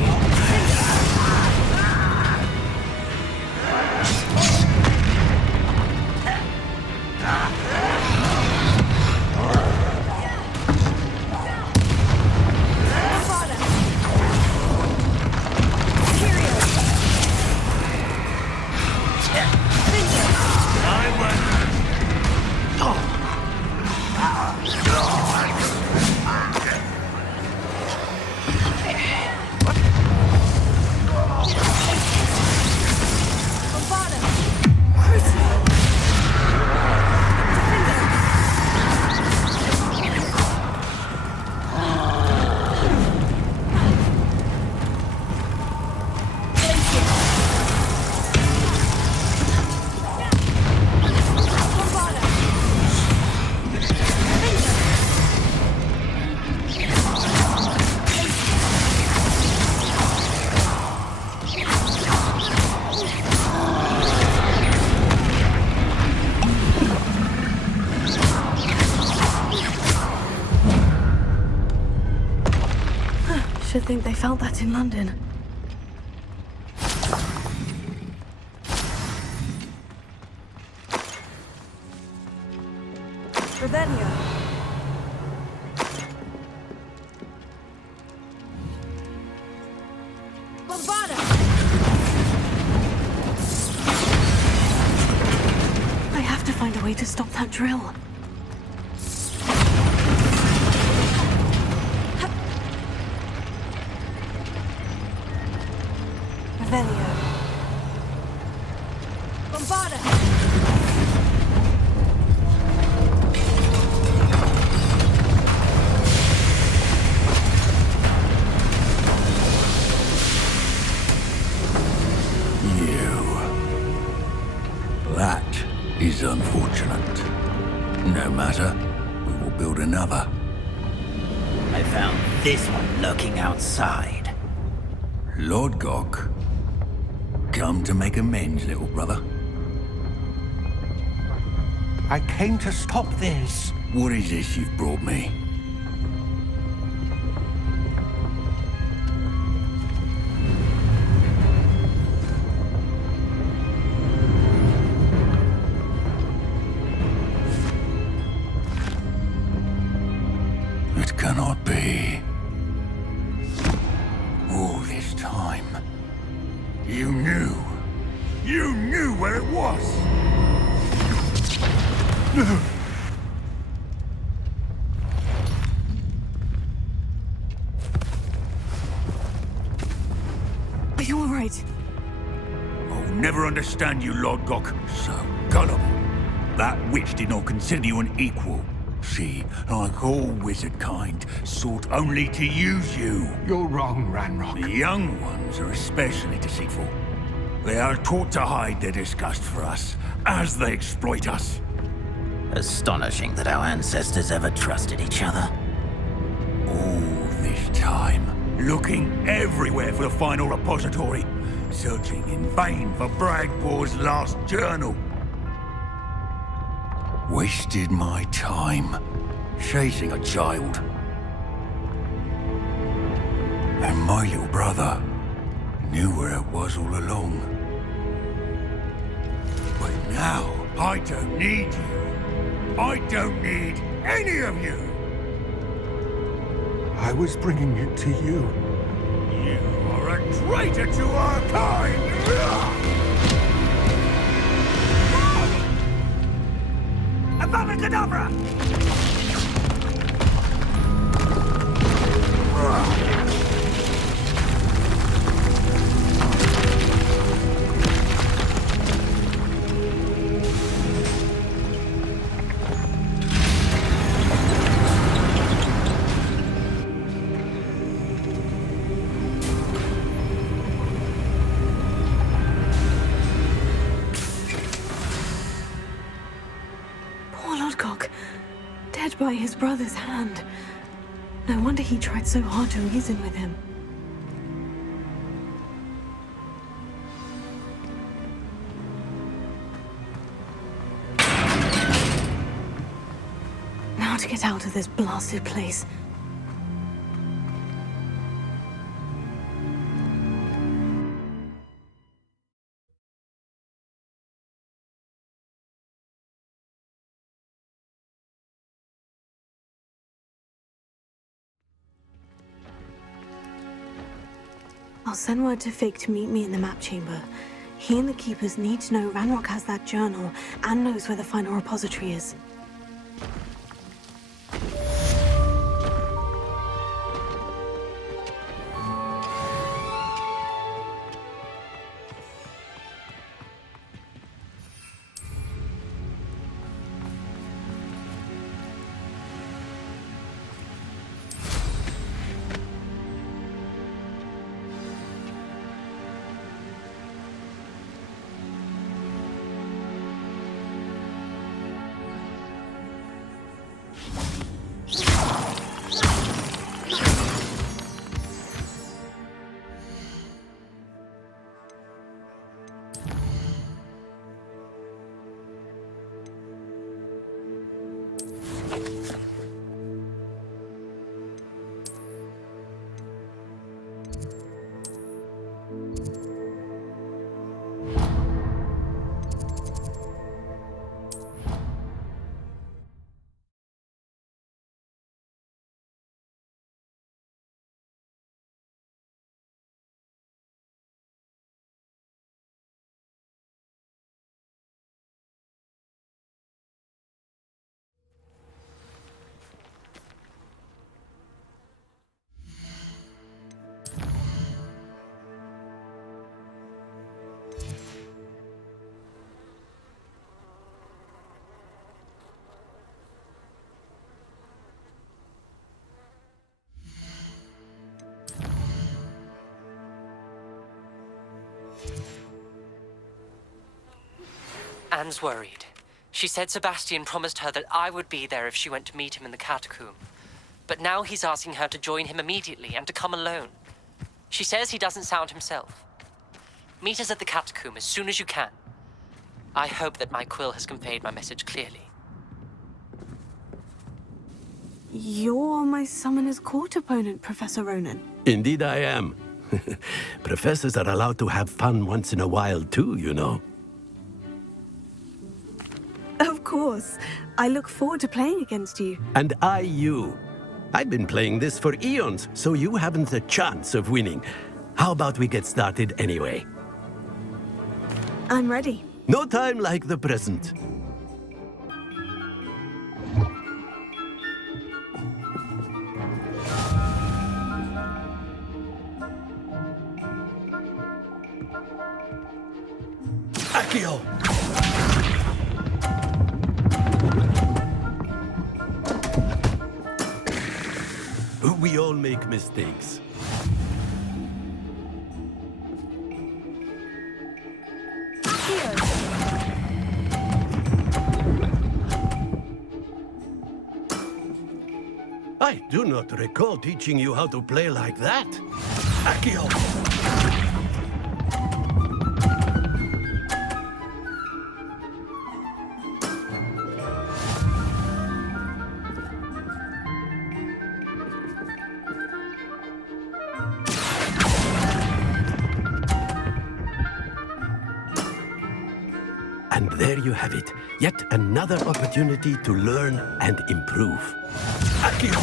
Should think they felt that in London. Revelio. Bombarda. I have to find a way to stop that drill. Revelio. Bombarda. That is unfortunate. No matter, we will build another. I found this one lurking outside. Lodgok, come to make amends, little brother. I came to stop this. What is this you've brought me? It cannot be. All this time, you knew where it was. Are you alright? I'll never understand you, Lodgok. So gullible. That witch did not consider you an equal. She, like all wizard kind, sought only to use you. You're wrong, Ranrok. The young ones are especially deceitful. They are taught to hide their disgust for us, as they exploit us. Astonishing that our ancestors ever trusted each other. All this time, looking everywhere for the final repository, searching in vain for Bragbor's last journal. Wasted my time, chasing a child. And my little brother knew where it was all along. But now, I don't need you. I don't need any of you. I was bringing it to you. You are a traitor to our kind! Abacadabra! Poor Lodgok. Dead by his brother's hand. No wonder he tried so hard to reason with him. Now to get out of this blasted place. I'll send word to Fig to meet me in the map chamber. He and the Keepers need to know Ranrok has that journal and knows where the final repository is. Anne's worried. She said Sebastian promised her that I would be there if she went to meet him in the catacomb. But now he's asking her to join him immediately and to come alone. She says he doesn't sound himself. Meet us at the catacomb as soon as you can. I hope that my quill has conveyed my message clearly. You're my Summoner's Court opponent, Professor Ronen. Indeed I am. Professors are allowed to have fun once in a while too, you know. Of course. I look forward to playing against you. And I you. I've been playing this for eons, so you haven't a chance of winning. How about we get started anyway? I'm ready. No time like the present. Accio! We all make mistakes. I do not recall teaching you how to play like that. Accio! And there you have it. Yet another opportunity to learn and improve. Accio!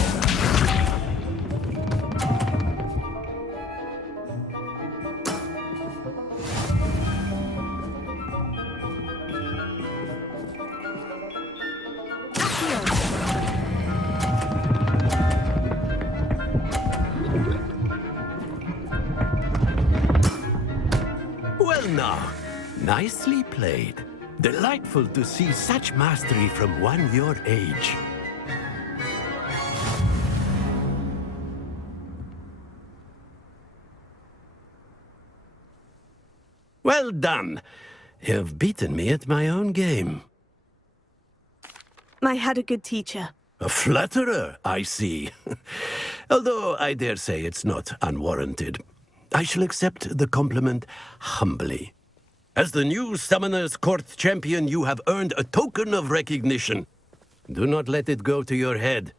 Well now, nicely played. Delightful to see such mastery from one your age. Well done. You've beaten me at my own game. I had a good teacher. A flatterer, I see. Although I dare say it's not unwarranted. I shall accept the compliment humbly. As the new Summoner's Court champion, you have earned a token of recognition. Do not let it go to your head.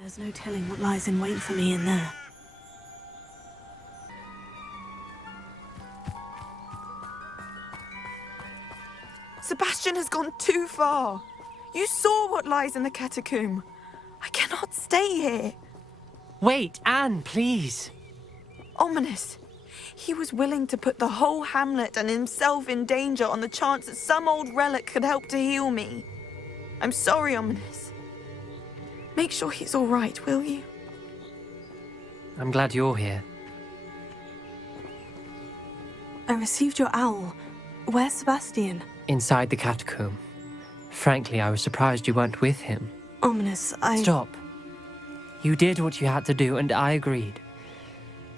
There's no telling what lies in wait for me in there. Sebastian has gone too far. You saw what lies in the catacomb. I cannot stay here. Wait, Anne, please. Ominis. He was willing to put the whole hamlet and himself in danger on the chance that some old relic could help to heal me. I'm sorry, Ominis. Make sure he's all right, will you? I'm glad you're here. I received your owl. Where's Sebastian? Inside the catacomb. Frankly, I was surprised you weren't with him. Ominis, Stop. You did what you had to do, and I agreed.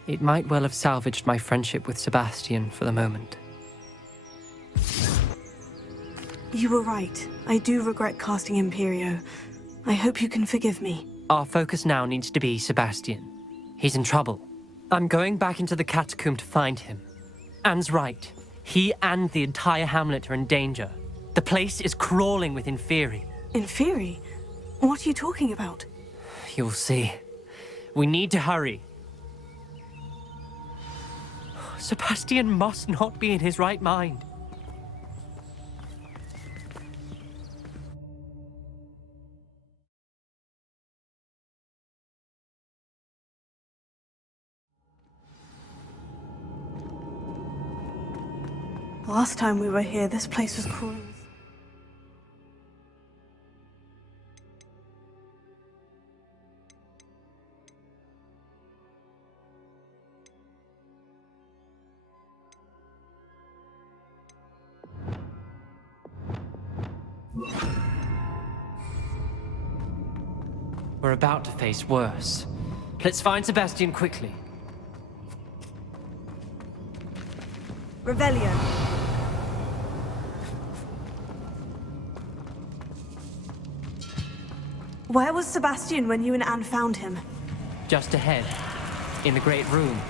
It might well have salvaged my friendship with Sebastian for the moment. You were right. I do regret casting Imperio. I hope you can forgive me. Our focus now needs to be Sebastian. He's in trouble. I'm going back into the catacomb to find him. Anne's right. He and the entire hamlet are in danger. The place is crawling with Inferi. Inferi? What are you talking about? You'll see. We need to hurry. Sebastian must not be in his right mind. Last time we were here, this place was crawling. We're about to face worse. Let's find Sebastian quickly. Revelio. Where was Sebastian when you and Anne found him? Just ahead, in the Great Room.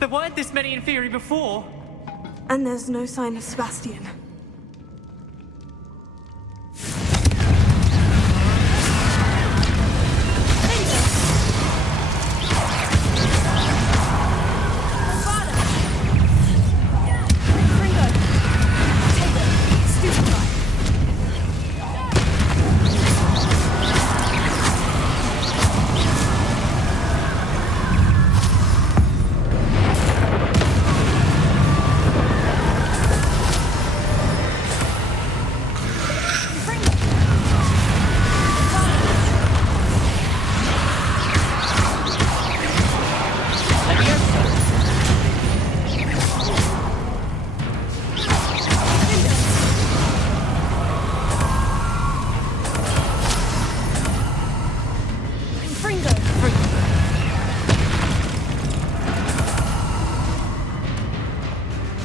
There weren't this many in theory before. And there's no sign of Sebastian.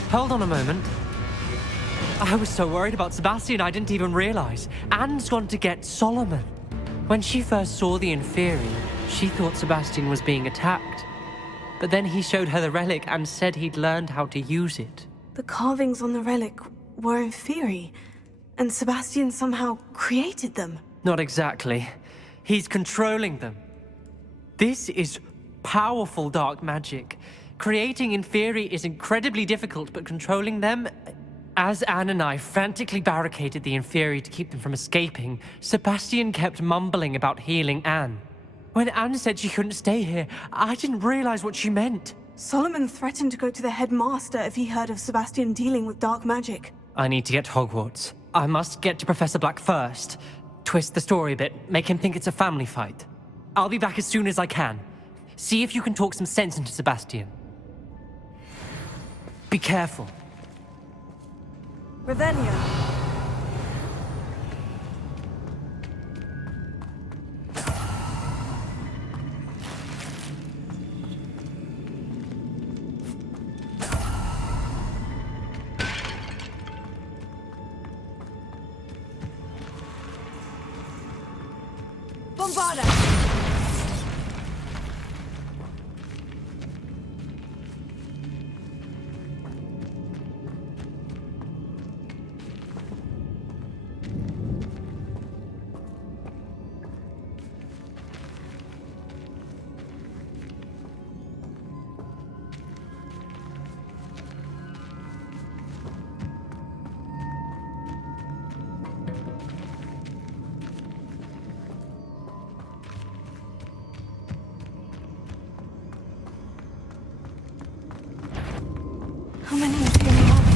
Hold on a moment. I was so worried about Sebastian I didn't even realize. Anne's gone to get Soloman. When she first saw the Inferi, she thought Sebastian was being attacked. But then he showed her the relic and said he'd learned how to use it. The carvings on the relic were Inferi, and Sebastian somehow created them. Not exactly. He's controlling them. This is powerful dark magic. Creating Inferi is incredibly difficult, but controlling them... As Anne and I frantically barricaded the Inferi to keep them from escaping, Sebastian kept mumbling about healing Anne. When Anne said she couldn't stay here, I didn't realize what she meant. Soloman threatened to go to the headmaster if he heard of Sebastian dealing with dark magic. I need to get to Hogwarts. I must get to Professor Black first. Twist the story a bit, make him think it's a family fight. I'll be back as soon as I can. See if you can talk some sense into Sebastian. Be careful. Revelio. Bombarda. How many Inferi are there?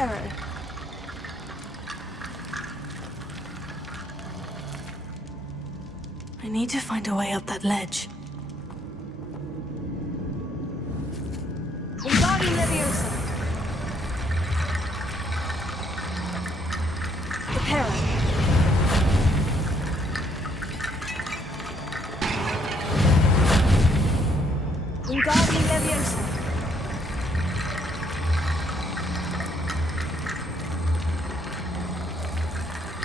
Preparo. I need to find a way up that ledge. Wingardium Leviosa. Preparo. Wingardium Leviosa.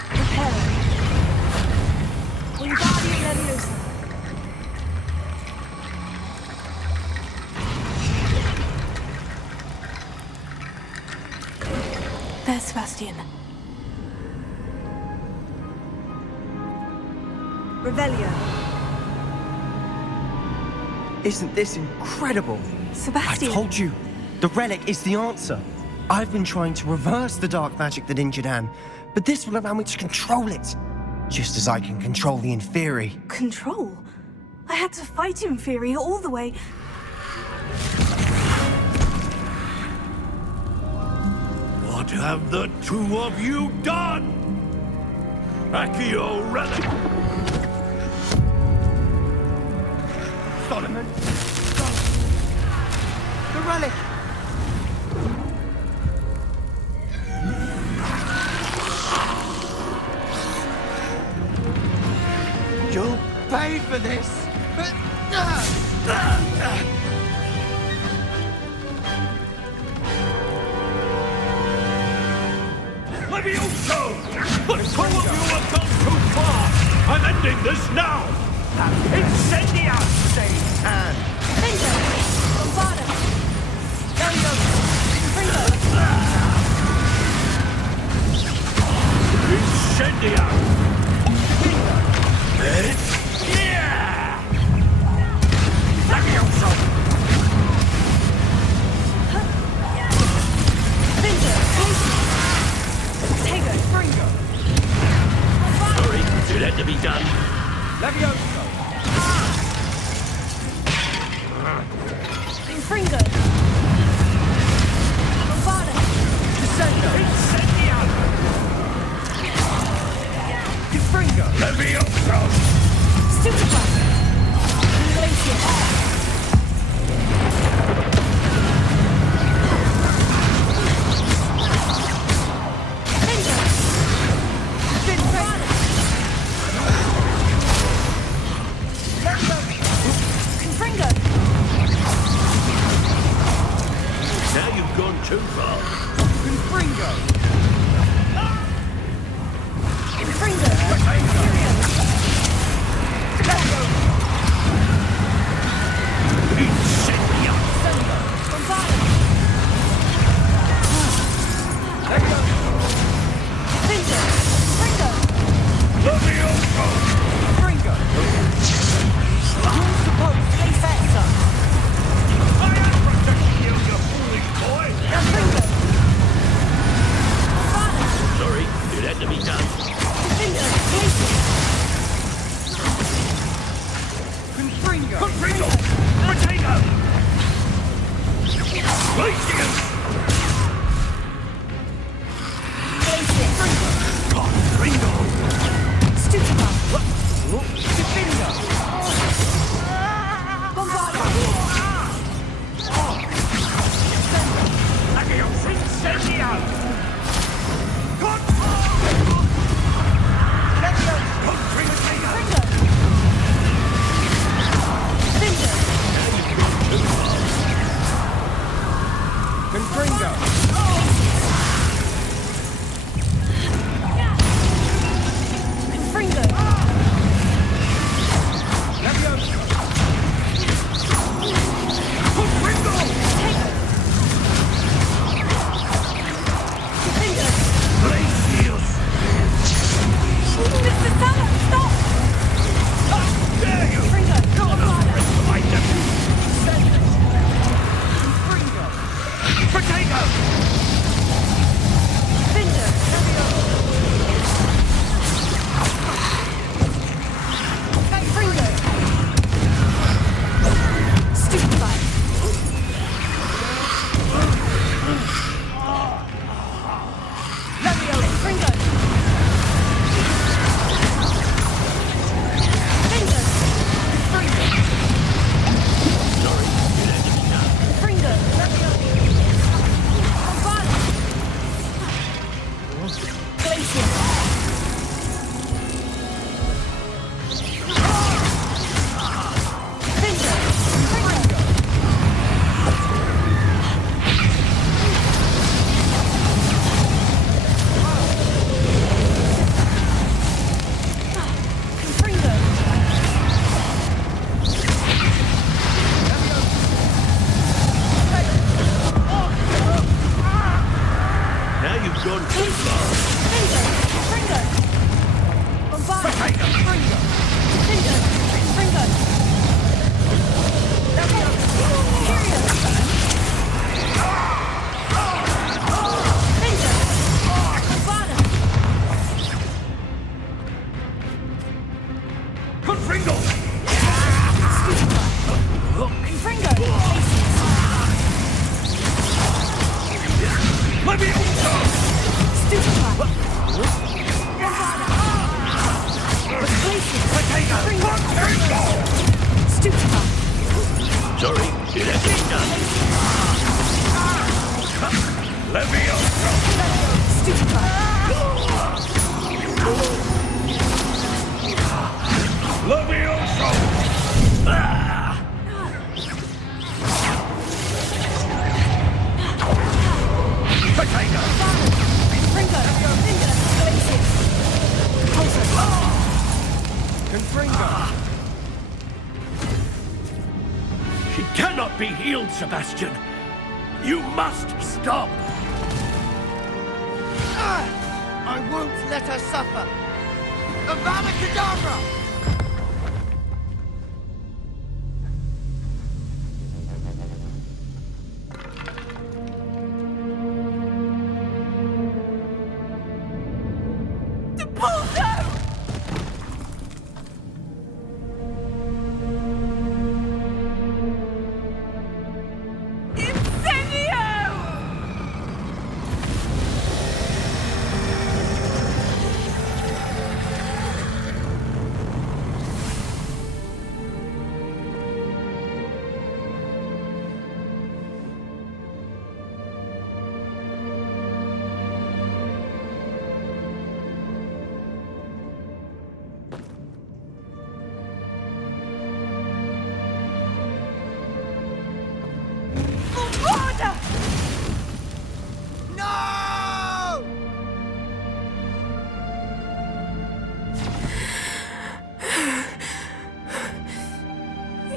Preparo. Wingardium Leviosa. There's Sebastian. Revelio. Isn't this incredible? Sebastian! I told you, the relic is the answer. I've been trying to reverse the dark magic that injured Anne, but this will allow me to control it. Just as I can control the Inferi. Control? I had to fight Inferi all the way. What have the two of you done? Accio Relic! Soloman! The relic! You'll pay for this! Levioso! The two of you have gone too far! I'm ending this now! Incendia! Satan! Bingo. Bombarda. Leviosa. Fringo. Incendia! Yeah! Levioso! Bingo. Tego. Fringo. Sorry, it had to be done. Levioso! Fringo. Bombarda. Incendia! Fringo. Levioso! Stupefy. Glacier. Bingo. Bombarda. Fringo. Now you've gone too far. Fringo! Fringo. Incendia! Bombarda. Bingo. Fringo. Levioso! Fringo! You're supposed to be faster! I am protecting you, you foolish boy! Fringo. Bombarda. Sorry, it had to be done. Bingo. Glacier. Confringo! Confringo! Potato! Glacius! Glacier. Confringo! Stupefy. Defender! Bombarda. Levioso! Incendia! Confringo! Bingo. She cannot be healed, Sebastian. You must stop. I won't let her suffer. Avada Kedavra!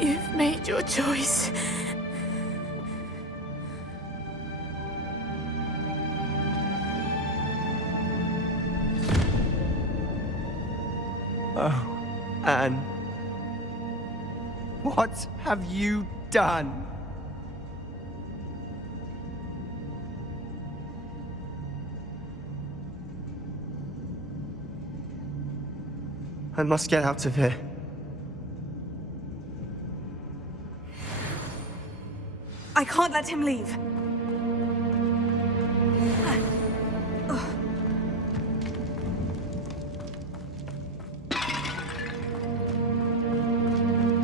You've made your choice. Oh, Anne. What have you done? I must get out of here. I can't let him leave.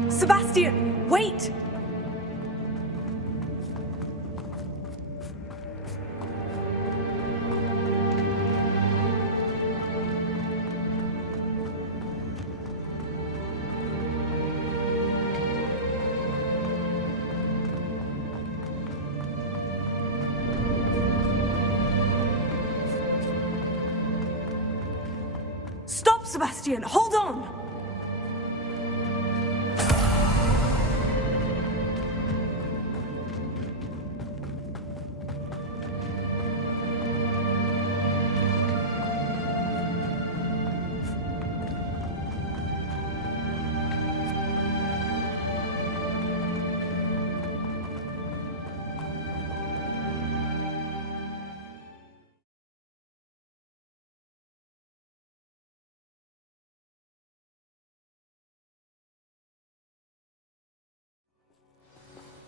Sebastian, wait! Stop, Sebastian! Hold on!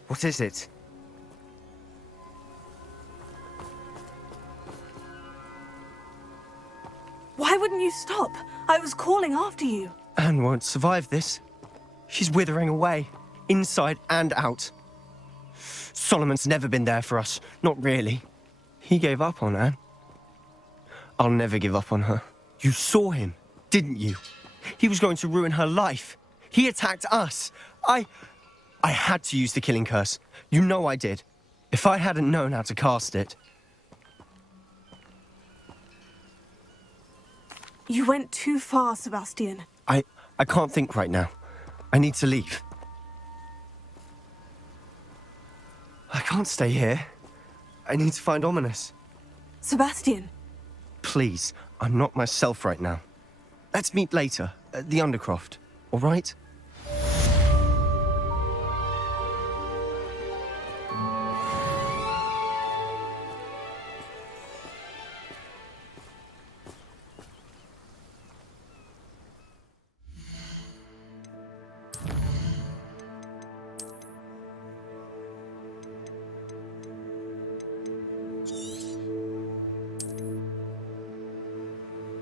What is it? Why wouldn't you stop? I was calling after you. Anne won't survive this. She's withering away, inside and out. Solomon's never been there for us, not really. He gave up on Anne. I'll never give up on her. You saw him, didn't you? He was going to ruin her life. He attacked us. I had to use the killing curse. You know I did. If I hadn't known how to cast it... You went too far, Sebastian. I can't think right now. I need to leave. I can't stay here. I need to find Ominis. Sebastian. Please, I'm not myself right now. Let's meet later, at the Undercroft, all right?